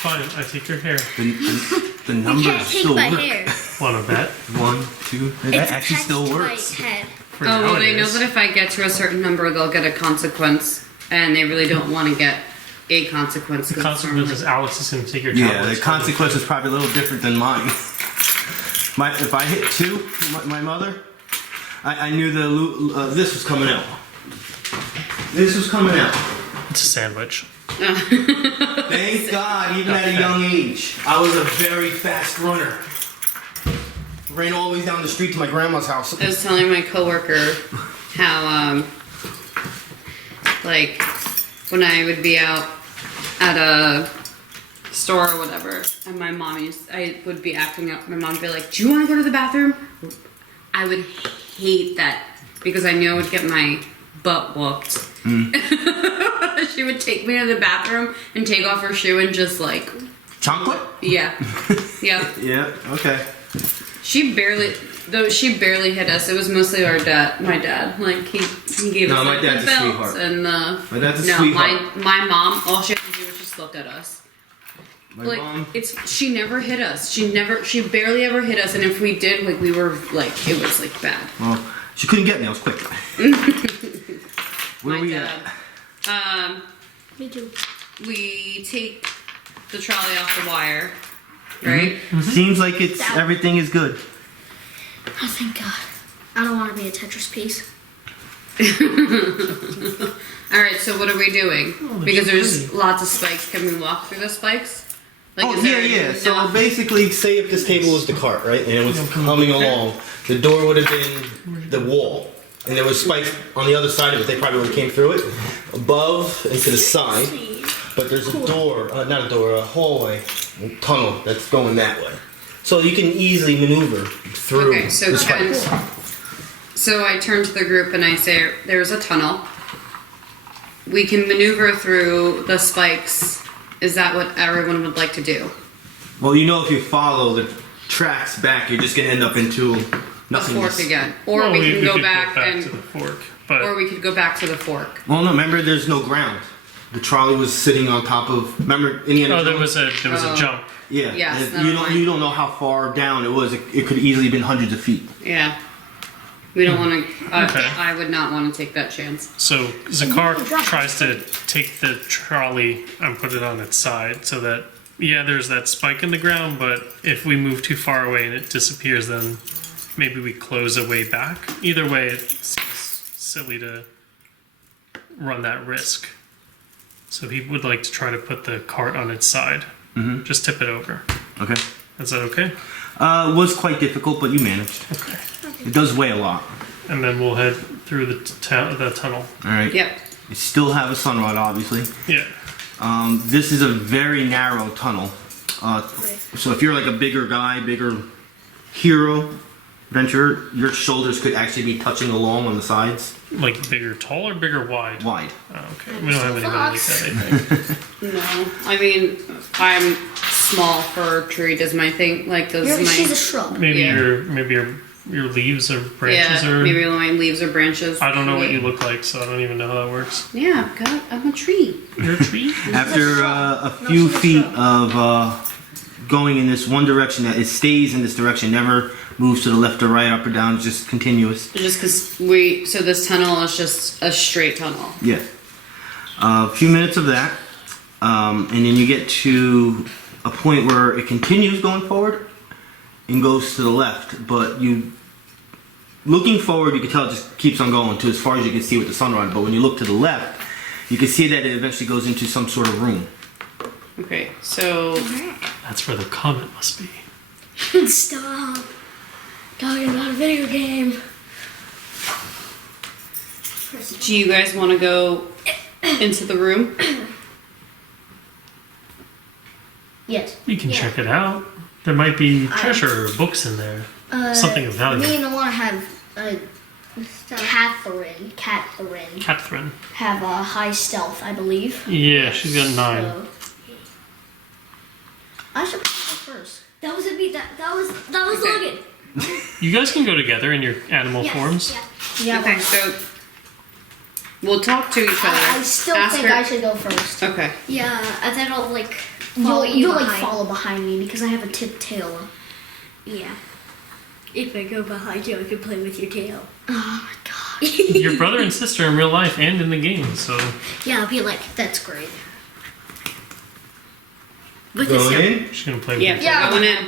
Fine, I take your hair. The You numbers can't take still my work. hair. Want to bet? 1, 2. That It's actually still attached to works. my head. For Oh, now well, it they know is. that if I get to a certain number, they'll get a consequence, and they really don't want to get a consequence. The 'cause it's consequence is Alex is going to take your Yeah, tablets. the consequence is probably a little different than mine. If I hit 2, my mother, I knew this was coming out. This was coming out. It's a sandwich. Thank God, even at a young age, I was a very fast runner. Ran all the way down the street to my grandma's house. I was telling my coworker how, like, when I would be out at a store or whatever, and I would be acting up. My mom would be like, "Do you want to go to the bathroom?" I would hate that because I knew I would get my butt whooped. She would take me to the bathroom and take off her shoe and just like, Chocolate? yeah, yeah. Yeah, okay. She barely hit us. It was mostly my dad. Like he gave No, us my like, dad's the a belts sweetheart. and the. My dad's a no, sweetheart. my mom. All she had to do was just look at us. My Like mom. she never hit us. She barely ever hit us. And if we did, like we were like it was like bad. Well, she couldn't get me. I was quick. Where My we dad. at? Me too. We take the trolley off the wire, right? Seems like everything is good. Oh, thank God. I don't want to be a Tetris piece. All right. So what are we doing? Oh, Because that's there's pretty. lots of spikes. Can we walk through the spikes? Like, Oh, is there yeah. So enough- basically, say if this table was the cart, right? And it was coming along, the door would have been the wall. And there was spikes on the other side of it. They probably would have came through it. Above and to the side. But there's a door, not a door, a hallway, a tunnel that's going that way. So you can easily maneuver through Okay, so the spikes. So I turn to the group and I say, "There's a tunnel. We can maneuver through the spikes. Is that what everyone would like to do? Well, if you follow the tracks back, you're just going to end up into The nothingness. fork again, or Well, we can go could back to and, the fork, but or we could go back to the fork. Well, no, remember, there's no ground. The trolley was sitting on top of. Remember, Indiana there Jones? was a jump. Yeah. Yes, and never mind. you don't know how far down it was. It could easily have been hundreds of feet. Yeah, we don't want to. Okay. I would not want to take that chance. So Zakhar tries to take the trolley and put it on its side so that, there's that spike in the ground, but if we move too far away and it disappears, then maybe we close a way back. Either way, it seems silly to run that risk. So he would like to try to put the cart on its side. Mm-hmm. Just tip it over. Okay. Is that okay? It was quite difficult, but you managed. Okay. It does weigh a lot. And then we'll head through the tunnel. All right. Yep. You still have a sunrod, obviously. Yeah. This is a very narrow tunnel. So if you're like a bigger guy, bigger hero, adventurer, your shoulders could actually be touching along on the sides. Like bigger tall or bigger wide? Wide. Oh, okay. We don't have anybody like that, I think. No, I mean I'm small for Druid. Does my thing like does my She's a shrub. Maybe Yeah. your leaves or branches yeah or maybe my leaves or branches. I don't know what you look like, so I don't even know how that works. Yeah, God, I'm a tree. You're a tree? After a few feet of going in this one direction, that it stays in this direction, never moves to the left or right, up or down. It's just continuous. Just because so this tunnel is just a straight tunnel. Yeah. A few minutes of that, and then you get to a point where it continues going forward and goes to the left. But looking forward, you can tell it just keeps on going to as far as you can see with the sunrise. But when you look to the left, you can see that it eventually goes into some sort of room. Okay, so That's where the comet must be. Stop talking about a video game. do you guys want to go into the room? Yes. We can Yeah. check it out. There might be treasure or books in there. Something of value. Me and Alana have Catherine Catherine. have a high stealth, I believe. Yeah, she's got 9. So, I should go first. That was Logan. You guys can go together in your animal forms. Yeah. Okay, so we'll talk to each other. I still Ask think her- I should go first. Okay. Yeah, and then I'll like follow You'll like behind. follow behind me because I have a tip tail. Yeah. If I go behind you, I can play with your tail. Oh my god. Your brother and sister in real life and in the game, so Yeah, I'll be like, That's great. with this Going tail. in? she's gonna play with Yeah, you. Yeah. we're going in.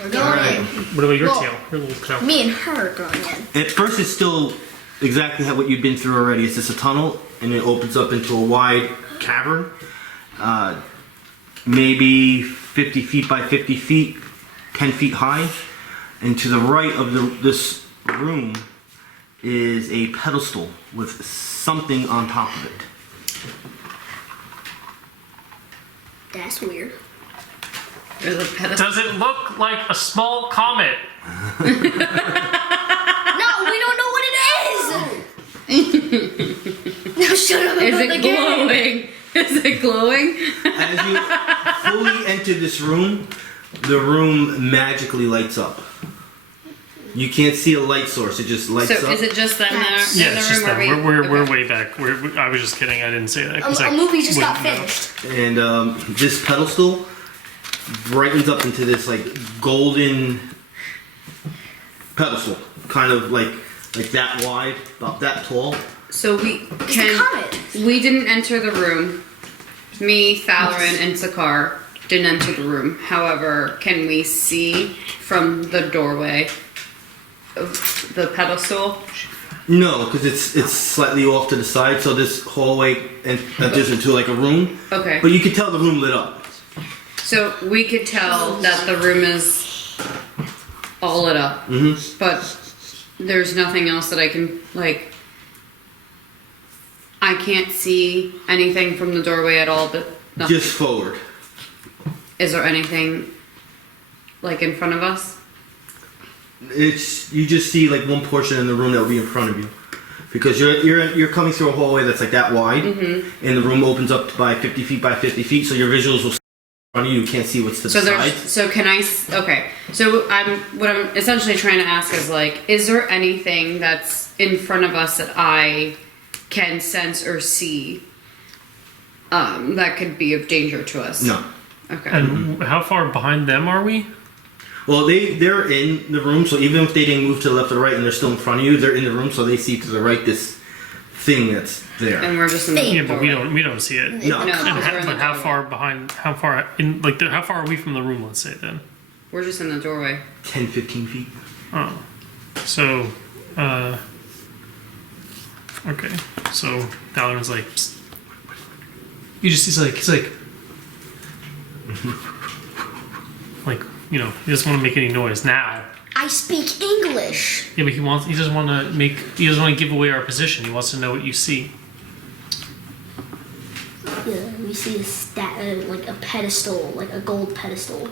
We're going in. What about your Well, tail? Your little tail. Me and her are going in. At first, it's still exactly what you've been through already. It's just a tunnel, and it opens up into a wide cavern, maybe 50 feet by 50 feet, 10 feet high. And to the right of this room is a pedestal with something on top of it. That's weird. There's a pedestal. Does it look like a small comet? No, we don't know what it is. Now shut up Is about it the game. glowing? Is it glowing? As you fully enter this room, the room magically lights up. You can't see a light source; it just lights So up. is it just them in That's- Yeah, the it's room? just or them. We're okay. way back. I was just kidding. I didn't say that. 'cause A I movie just got wouldn't know. finished. And this pedestal brightens up into this like golden pedestal, kind of like that wide, about that tall. So we It's a comet. we didn't enter the room. Me, Thaloren, and Zakhar didn't enter the room. However, can we see from the doorway of the pedestal? No, because it's slightly off to the side, so this hallway enters into like a room. Okay. But you can tell the room lit up. So we could tell that the room is all lit up. Mm-hmm. But there's nothing else that I can, like, I can't see anything from the doorway at all, but nothing. Just forward. Is there anything, like, in front of us? You just see like one portion in the room that will be in front of you, because you're coming through a hallway that's like that wide, and the room opens up by 50 feet by 50 feet, so your visuals will in front of you. You can't see what's to the side. So can I, okay, so what I'm essentially trying to ask is, like, is there anything that's in front of us that I can sense or see that could be of danger to us? No. Okay. And how far behind them are we? Well, they're in the room, so even if they didn't move to the left or right and they're still in front of you, they're in the room, so they see to the right this thing that's there. And we're just in the Yeah, but we doorway. don't see it. No. No, And because we're in the but how doorway. far behind? How far in? Like, how far are we from the room? Let's say then. We're just in the doorway. 10, 15 feet. Oh, so, okay. So Thaloren's like, psst. He's like, like, you know, he doesn't want to make any noise now. I speak English. Yeah, but he doesn't want to give away our position. He wants to know what you see. Yeah, we see like a pedestal, like a gold pedestal,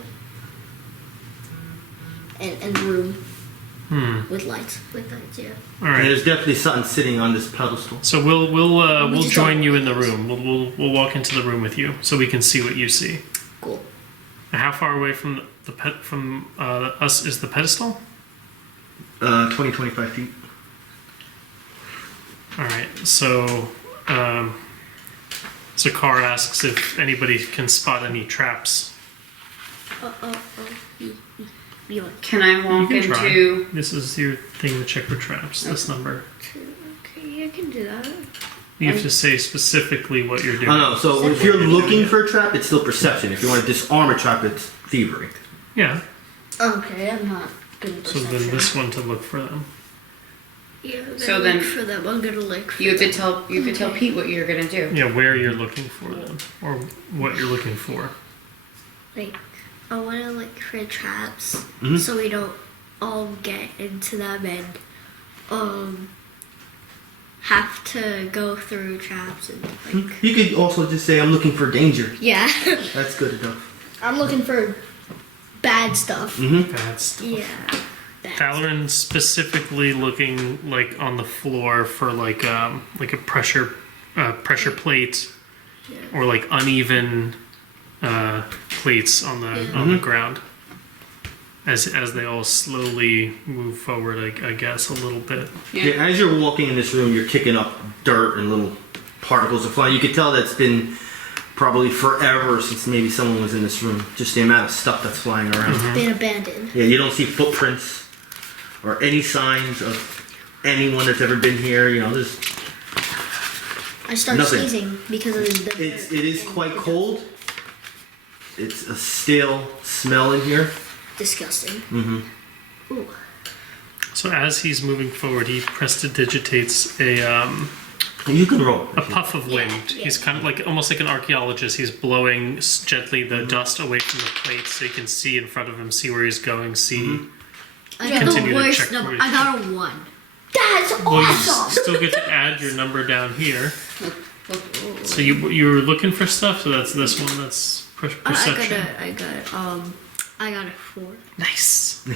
and room with lights. With that, yeah. All And right. there's definitely something sitting on this pedestal. So we'll just join don't- you in the room. We'll walk into the room with you so we can see what you see. Cool. And how far away from us is the pedestal? 20, 25 feet. All right. So Zakhar asks if anybody can spot any traps. Can I walk You can try. into? This is your thing to check for traps. This number. Okay, I can do that. You have to say specifically what you're doing. Oh no, so if you're looking for a trap, it's still perception. If you want to disarm a trap, it's thievery. Yeah. Okay, I'm not good at So then this one to look for them. Yeah, So then- for them, I'm gonna look for You them. could tell Pete what you're gonna do. Yeah, where you're looking for them or what you're looking for. Like, I want to look for traps Mhm. so we don't all get into them and have to go through traps and like. You could also just say, I'm looking for danger. Yeah, That's good enough. I'm looking for bad stuff. Mm-hmm. That's yeah. Bad. Thaloren specifically looking like on the floor for like a pressure plate or like uneven plates on the ground as they all slowly move forward. I guess a little bit. Yeah, as you're walking in this room, you're kicking up dirt and little particles are flying. You could tell that's been probably forever since maybe someone was in this room. Just the amount of stuff that's flying around. Been abandoned. Yeah, you don't see footprints or any signs of anyone that's ever been here. You know, there's I start Nothing. sneezing because of the. it is quite cold. It's a stale smell in here. Disgusting. Mm-hmm. Ooh. So as he's moving forward, he prestidigitates You can roll. a puff of wind. yeah. He's kind of like almost like an archaeologist. He's blowing gently the dust away from the plate so he can see in front of him, see where he's going, see. I got Continue the to worst check number. where I got a 1. That's Well, you awesome. still get to add your number down here. So you're looking for stuff. So that's this one. That's perception. I got a 4. Nice.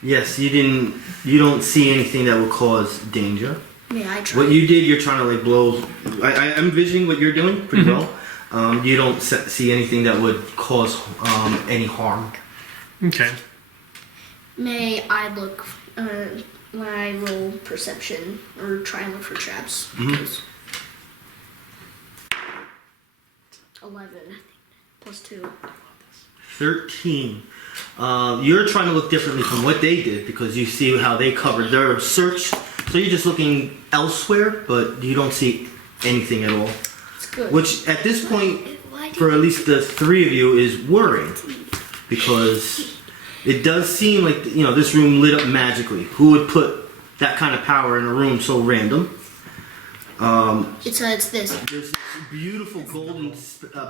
Yes, you don't see anything that will cause danger. Yeah, I tried. What you did, you're trying to like blow. I'm envisioning what you're doing pretty well. You don't see anything that would cause any harm. Okay. May I look when I roll perception or try and look for traps? Because 11 plus 2. 13. You're trying to look differently from what they did because you see how they covered their search. So you're just looking elsewhere, but you don't see anything at all. It's good. Which at this point, Why for at least the 3 of you, is worrying because it does seem like this room lit up magically. Who would put that kind of power in a room so random? It's this. There's this beautiful golden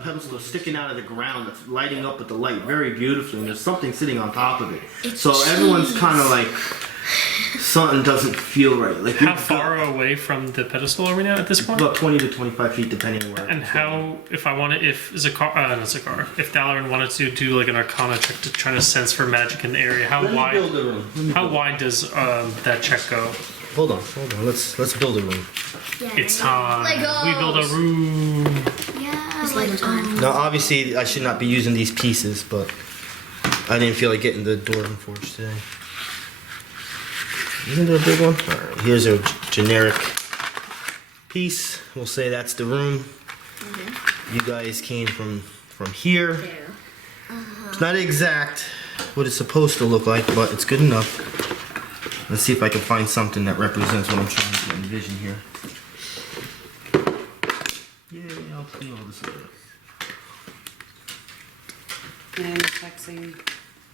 pedestal sticking out of the ground that's lighting up with the light very beautifully, and there's something sitting on top of it. It's So everyone's cheese. kind of like, something doesn't feel right. Like How far away from the pedestal are we now at this point? About 20 to 25 feet, depending on where. And how, if Thaloren wanted to do like an Arcana check to try to sense for magic in the area, how Let me wide? build a room. Let me How build- wide does that check go? Hold on. Let's build a room. Yeah, It's time. Legos. We build a room. Yeah, It's like Lego time. Now, obviously, I should not be using these pieces, but I didn't feel like getting the door forged today. Isn't there a big one? All right, here's a generic piece. We'll say that's the room. You guys came from here. There. It's not exact what it's supposed to look like, but it's good enough. Let's see if I can find something that represents what I'm trying to envision here. Yeah, I'll clean all this up. And texting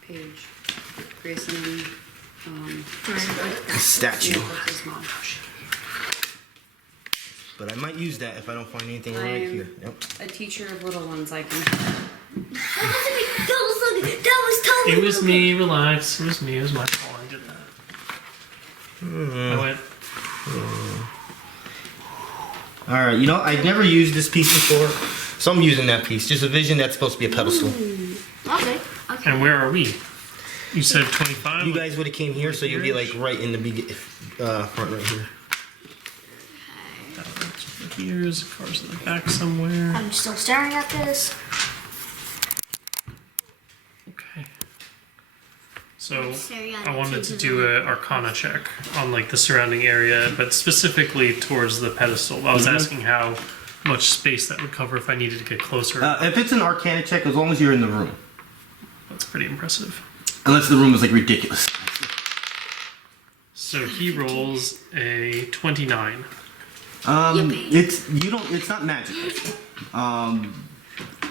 Paige, Grayson, A statue. his mom. But I might use that if I don't find anything right I'm- here. Yep. A teacher of little ones, I can. that was totally. It was me. Relax. It was me. It was my fault. I did that. I went. Alright, I've never used this piece before, so I'm using that piece. Just a vision that's supposed to be a pedestal. Okay. And where are we? You said 25. You guys would have came here, so you'd be like right in the front right here. Here's cars in the back somewhere. I'm still staring at this. Okay. So I wanted to do an Arcana check on like the surrounding area, but specifically towards the pedestal. I was asking how much space that would cover if I needed to get closer. If it's an Arcana check, as long as you're in the room. That's pretty impressive. Unless the room was like ridiculous. So he rolls a 29. It's not magic.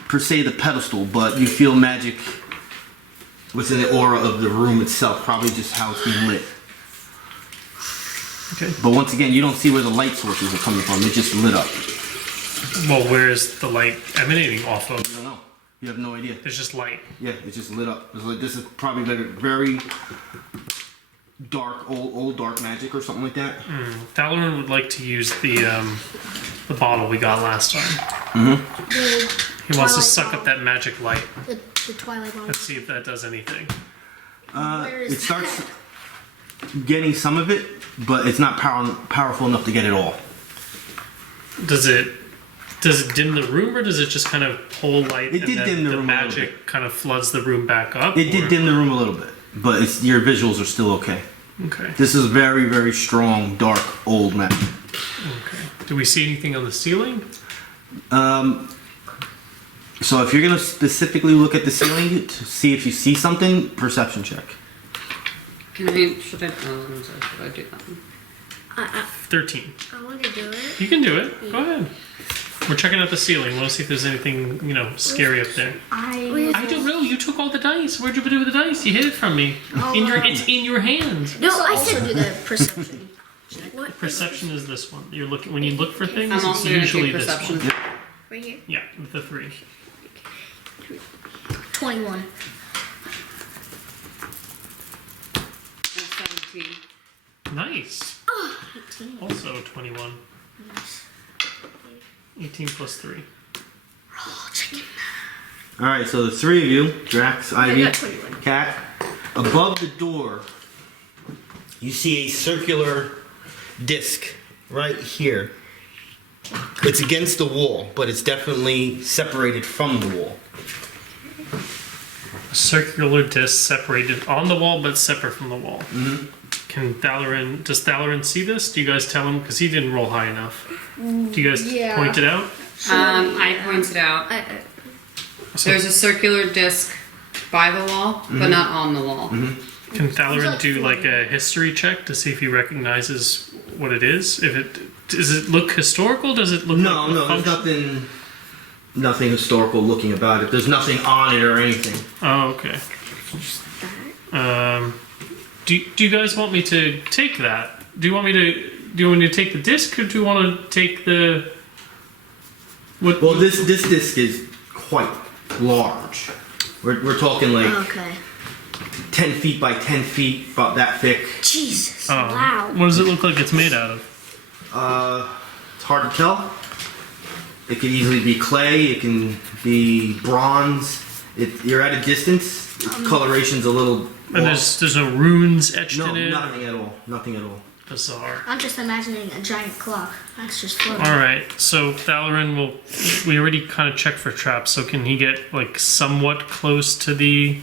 Per se the pedestal, but you feel magic within the aura of the room itself, probably just how it's being lit. Okay. But once again, you don't see where the light sources are coming from. It just lit up. Well, where is the light emanating off of? You don't know. You have no idea. There's just light. Yeah, it just lit up. It's like, this is probably very, very dark, old dark magic or something like that. Thaloren would like to use the bottle we got last time. He wants to suck up that magic light. The Twilight bottle. Let's see if that does anything. It starts getting some of it, but it's not powerful enough to get it all. Does it dim the room, or does it just kind of pull light? It did dim the room a little magic bit. kind of floods the room back up. It did dim the room a little bit, but your visuals are still okay. Okay. This is very, very strong, dark, old magic. Okay. Do we see anything on the ceiling? So if you're going to specifically look at the ceiling to see if you see something, perception check. Should I do that? 13. I want to do it. You can do it. Go ahead. We're checking out the ceiling. Want to see if there's anything, scary up there. I don't know. You took all the dice. Where'd you do with the dice? You hid it from me. It's in your hand. No, I said do the perception. What? Perception is this one. You're looking when you look for things. I'm It's also going to usually take this perception. one. Right here. Yeah, the 3. 21. That's 17. Nice. 18. Also 21. 18 plus 3. Oh, chicken. Alright, so the three of you, Drax, Ivy, got 21. Cat, above the door, you see a circular disc right here. It's against the wall, but it's definitely separated from the wall. A circular disc separated on the wall, but separate from the wall. Mm-hmm. Does Thaloren see this? Do you guys tell him? Because he didn't roll high enough. Do you guys point it out? I pointed out. There's a circular disc by the wall, but not on the wall. Can Thaloren do like a history check to see if he recognizes what it is? Does it look historical? Does it look No, there's nothing historical looking about it. There's nothing on it or anything. Oh, okay. Do you guys want me to take that? Do you want me to take the disc, or do you want to take the? What? Well, this disc is quite large. We're talking like Okay. 10 feet by 10 feet, about that thick. Jesus. Oh. Wow. What does it look like it's made out of? It's hard to tell. It could easily be clay. It can be bronze. You're at a distance. Its coloration's a little. And there's no runes etched No, in it? nothing at all. Nothing at all. Bizarre. I'm just imagining a giant clock. That's just floating. Alright, so Thaloren we already kind of checked for traps, so can he get like somewhat close to the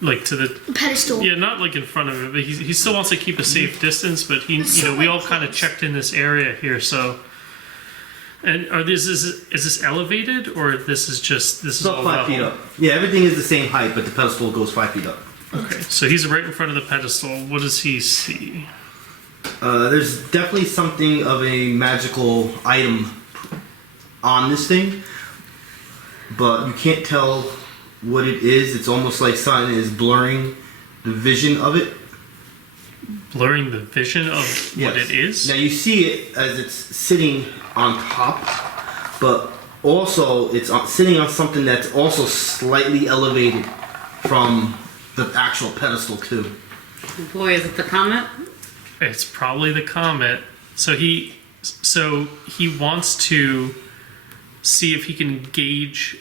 Pedestal. yeah, not like in front of it, but he still wants to keep a safe distance, but we all kind of checked in this area here, so and is this elevated, or this is all About 5 feet level? up. Yeah, everything is the same height, but the pedestal goes 5 feet up. Okay, so he's right in front of the pedestal. What does he see? There's definitely something of a magical item on this thing, but you can't tell what it is. It's almost like something is blurring the vision of it. Blurring the vision of what it is? Now you see it as it's sitting on top, but also it's sitting on something that's also slightly elevated from the actual pedestal too. Boy, is it the comet? It's probably the comet. So he wants to see if he can gauge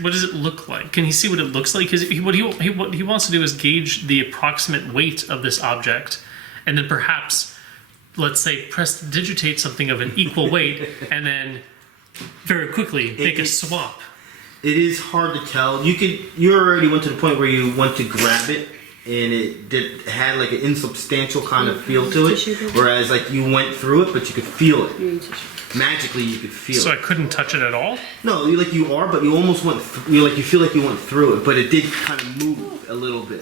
what does it look like? Can he see what it looks like? Because what he wants to do is gauge the approximate weight of this object, and then perhaps, let's say, prestidigitate something of an equal weight, and then very quickly make a swap. It is hard to tell. You already went to the point where you went to grab it, and it had like an insubstantial kind of feel to it. Whereas like you went through it, but you could feel it. magically you could feel So I it. couldn't touch it at all? No, you are, but you almost went. You feel like you went through it, but it did kind of move a little bit.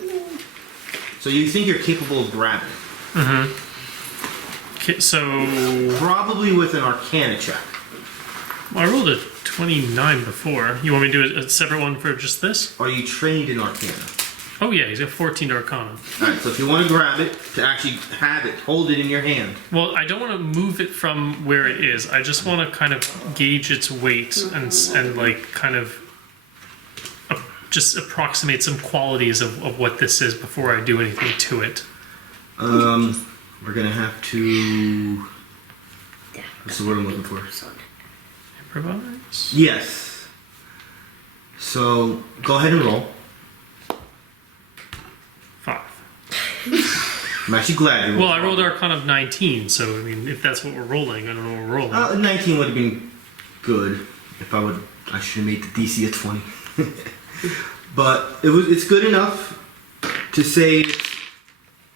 So you think you're capable of grabbing it? Okay, so Probably with an Arcana check. well, I rolled a 29 before. You want me to do a separate one for just this? Are you trained in Arcana? Oh yeah, he's got 14 to Arcana. Alright, so if you want to grab it, to actually have it, hold it in your hand. Well, I don't want to move it from where it is. I just want to kind of gauge its weight and like kind of just approximate some qualities of what this is before I do anything to it. We're gonna have to. What's the word I'm looking for? Improvise? Yes. So go ahead and roll. 5. I'm actually glad you rolled. Well, I rolled Arcana of 19, so I mean, if that's what we're rolling, I don't know what we're rolling. 19 would have been good if I should have made the DC a 20. But it's good enough to say it's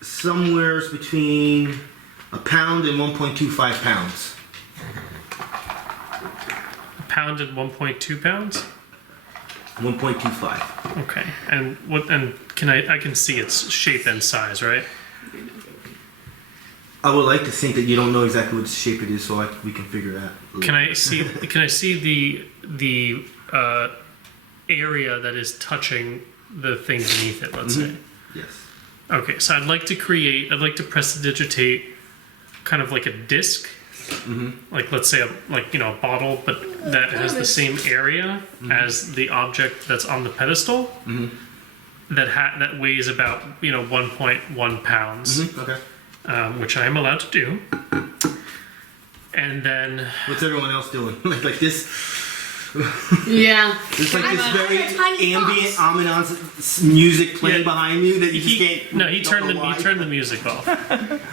somewhere between a pound and 1.25 pounds. A pound and 1.2 pounds? 1.25. Okay. And what? And I can see its shape and size, right? I would like to think that you don't know exactly what shape it is, so we can figure it out. Can I see? Can I see the area that is touching the thing beneath it? Let's say. Yes. Okay. So I'd like to prestidigitate, kind of like a disc. Like let's say a bottle, but that has the same area as the object that's on the pedestal. That weighs about 1.1 pounds. Okay. Which I am allowed to do. And then What's everyone else doing? like this? Yeah. It's like this very tiny ambient, box. ominous music playing Yeah. behind you that you just he can't. he don't know why. turned the music off.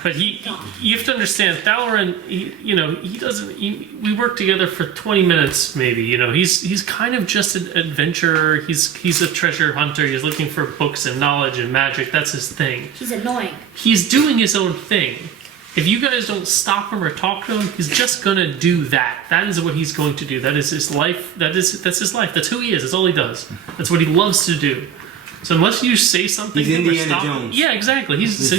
But you have to understand, Thaloren, he doesn't. We work together for 20 minutes, maybe. He's kind of just an adventurer. He's a treasure hunter. He's looking for books and knowledge and magic. That's his thing. He's annoying. He's doing his own thing. If you guys don't stop him or talk to him, he's just gonna do that. That is what he's going to do. That is his life. That's his life. That's who he is. That's all he does. That's what he loves to do. So unless you say something, He's to him or Indiana stop him- Jones. Yeah, exactly. He's just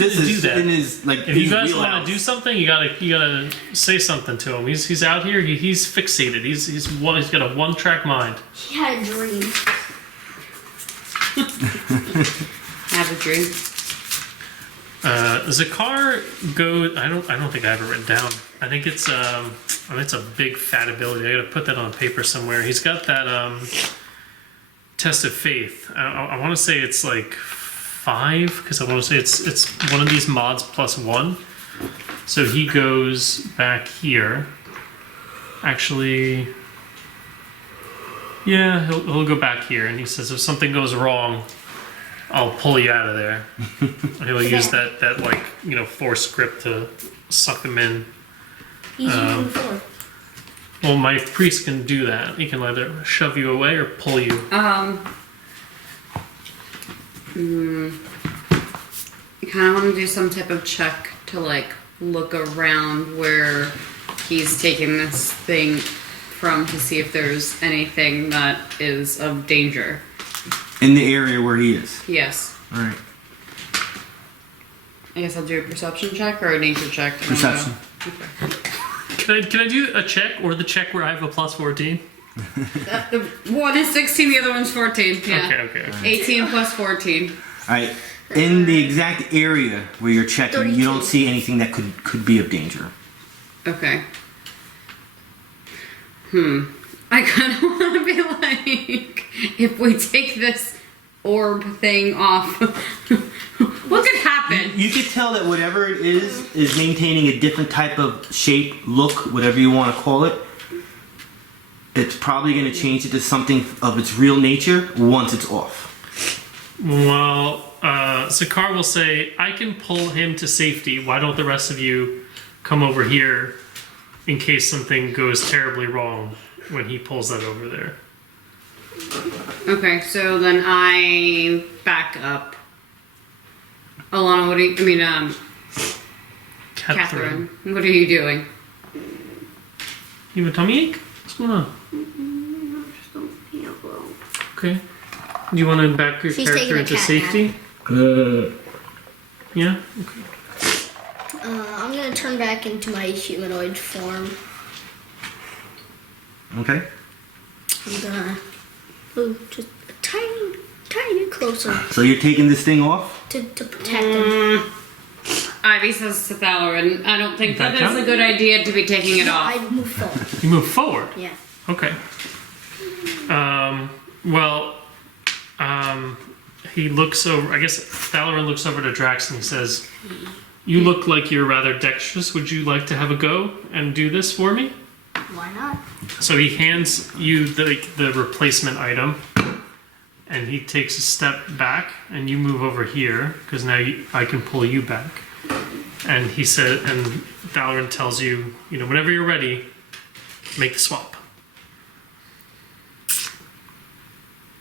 gonna do that. In his, like, If you his guys want wheelhouse. to do something, you gotta say something to him. He's out here. He's fixated. He's got a one-track mind. He had a dream. Have a dream. Zakhar goes. I don't think I have it written down. I think it's it's a big fat ability. I gotta put that on paper somewhere. He's got that test of faith. I want to say it's like 5 because I want to say it's one of these mods plus 1. So he goes back here. Actually, yeah, he'll go back here, and he says if something goes wrong, I'll pull you out of there. He'll use that like force grip to suck him in. He's using 4. Well, my priest can do that. He can either shove you away or pull you. I kind of want to do some type of check to like look around where he's taking this thing from to see if there's anything that is of danger. In the area where he is. Yes. All right. I guess I'll do a perception check or a nature check. I don't Perception. know. Okay. Can I do a check or the check where I have a plus 14? The one is 16, the other one's 14. Yeah. Okay. 18 plus 14. All right. In the exact area where you're checking, you don't 32. see anything that could be of danger. Okay. I kind of want to be like, if we take this orb thing off, what could happen? You could tell that whatever it is maintaining a different type of shape, look, whatever you want to call it. It's probably going to change it to something of its real nature once it's off. Well, Zakhar will say, I can pull him to safety. Why don't the rest of you come over here in case something goes terribly wrong when he pulls that over there? Okay, so then I back up. Alana, Catherine, what are you doing? You have a tummy ache? What's going on? Just don't feel well. Okay. Do you want to back your She's character taking a into cat safety? Yeah? Okay. I'm gonna turn back into my humanoid form. Okay. I'm gonna move just a tiny bit closer So you're taking this thing off? to protect him. Ivy says to Thaloren, I don't think that That is a good idea to be taking it off. I move forward. You move forward. Yeah. Okay. Well, he looks over. I guess Thaloren looks over to Drax and he says, "You look like you're rather dexterous. Would you like to have a go and do this for me?" Why not? So he hands you the replacement item, and he takes a step back, and you move over here because now I can pull you back. And he said, and Thaloren tells you, whenever you're ready, make the swap.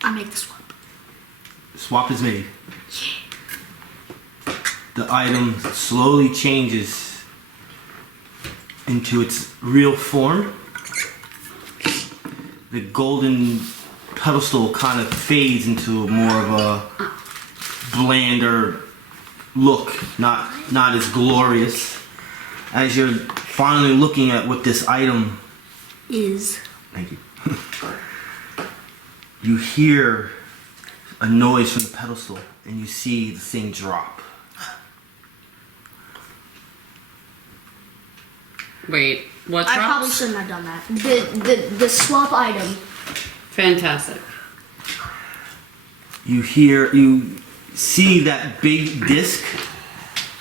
I make the swap. Swap is made. The item slowly changes into its real form. The golden pedestal kind of fades into more of a blander look, not as glorious. As you're finally looking at what this item Is. Thank you. You hear a noise from the pedestal, and you see the thing drop. Wait, what I probably drops? shouldn't have done that. The swap item. Fantastic. You see that big disc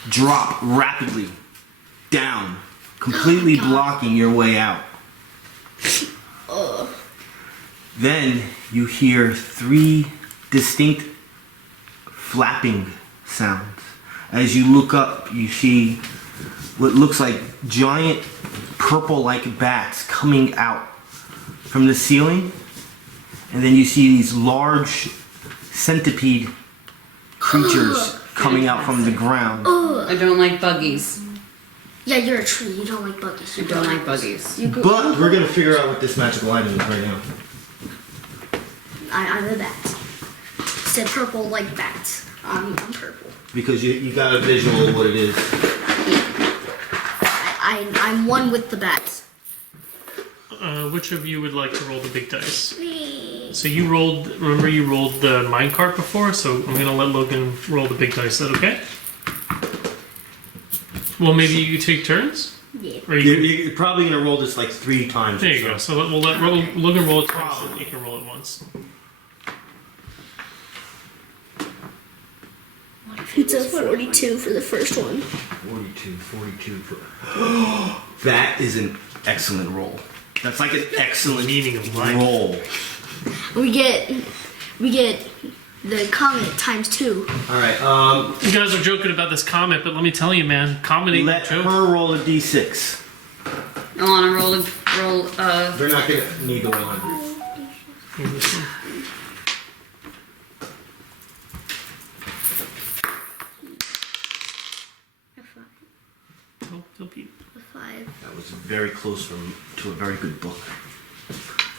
drop rapidly down, completely blocking your way out. Then you hear 3 distinct flapping sounds. As you look up, you see what looks like giant purple-like bats coming out from the ceiling. And then you see these large centipede creatures coming out from the ground. I don't like buggies. Yeah, you're a tree. You don't like buggies. I don't like buggies. But we're gonna figure out what this magical item is right now. I'm the bats. Said purple like bats. I'm purple. Because you got a visual of what it is. I'm one with the bats. Which of you would like to roll the big dice? Me. So you rolled the minecart before, so I'm going to let Logan roll the big dice. Is that okay? Well, maybe you take turns? Yeah. Or you You're probably gonna roll this like 3 times. there or you go. so. So we'll let Logan roll it twice, so you can roll it once. It's a 42 for the first one. 42 for... That is an excellent roll. That's like an excellent Meaning of life. roll. We get the comment ×2. Alright, You guys are joking about this comment, but let me tell you, man, comment ain't no let joke. her roll a d6. I want to roll. They're not gonna need the 100. Oh, don't be- A 5. That was very close to a very good book.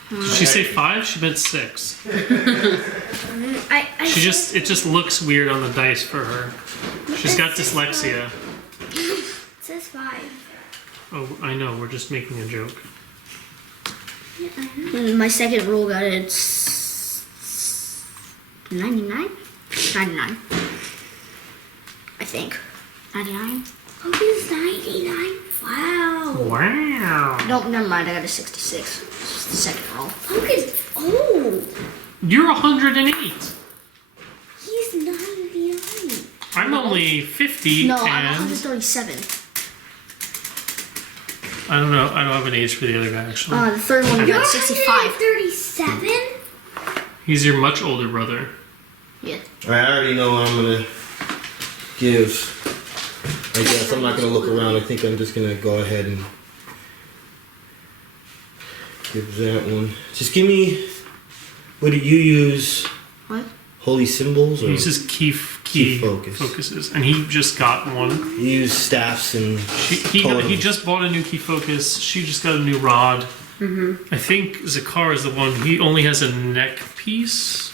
Did she say 5? She meant 6. I It just looks weird on the dice for her. She's got dyslexia. It says 5. Oh, I know. We're just making a joke. My second roll got it 99? 99. I think. 99? Oh, it's 99. Wow. Wow. No, never mind. I got a 66. It's the second roll. Logan's old. You're 108. He's 99. I'm only 50, No, I'm and 137. I don't know. I don't have an age for the other guy actually. The third one got 65. 37? He's your much older brother. Yeah. Alright, I already know what I'm gonna give. I guess I'm not gonna look around. I think I'm just gonna go ahead and give that one. Just give me. What do you use? What? Holy symbols or He uses key focus. focuses, and he just got one. you use staffs and He totems. just bought a new key focus. She just got a new rod. I think Zakhar is the one. He only has a neck piece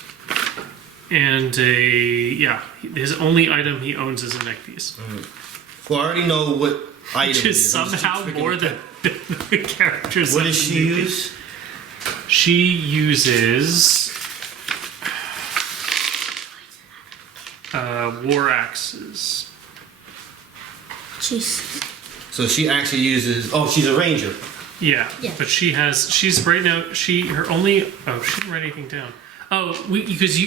and his only item he owns is a neck piece. Well, I already know what item. Which is somehow more than the characters. What does she use? She uses war axes. Jeez. So she actually uses. Oh, she's a ranger. Yeah, Yeah. but she's right now. She didn't write anything down. Oh,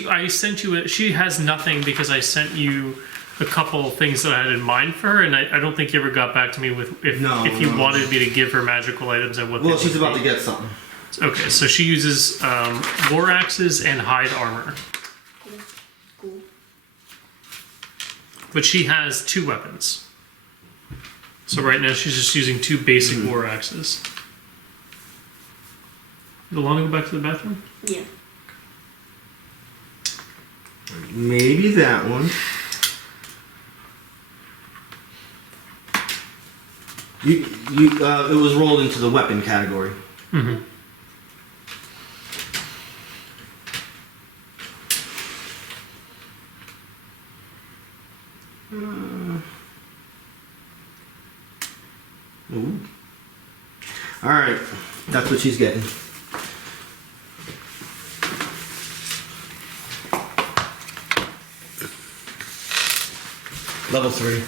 I sent you. She has nothing because I sent you a couple things that I had in mind for her, and I don't think you ever got back to me with if you wanted me to give her magical items and what. Well, she's about to get something. Okay, so she uses war axes and hide armor. Cool. But she has 2 weapons. So right now she's just using 2 basic war axes. You want to go back to the bathroom? Yeah. Maybe that one. It was rolled into the weapon category. Mm-hmm. Ooh. All right, that's what she's getting. Level 3.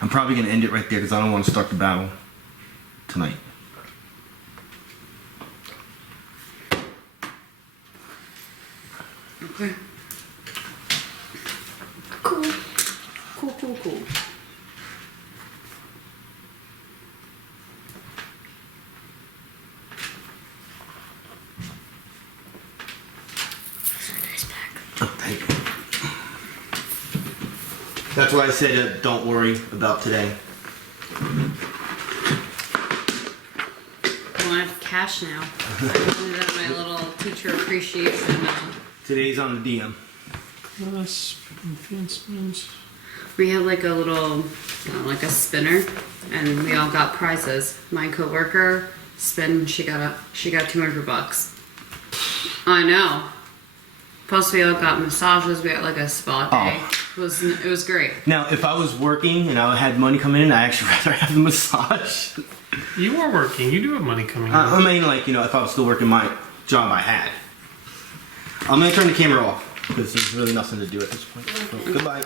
I'm probably going to end it right there because I don't want to start the battle tonight. Okay. Cool. Cool. Nice back. Oh, thank you. That's why I said don't worry about today. Well, I have cash now. I wanted that my little teacher appreciation. Today's on the DM. Plus advancement. We had like a little, like a spinner, and we all got prizes. My coworker spin, she got $200. I know. Plus, we all got massages. We got like a spa day. Oh. It was great. Now, if I was working and I had money coming in, I'd actually rather have the massage. You are working. You do have money coming in. I mean, like, if I was still working my job I had. I'm going to turn the camera off because there's really nothing to do at this point. So, goodbye.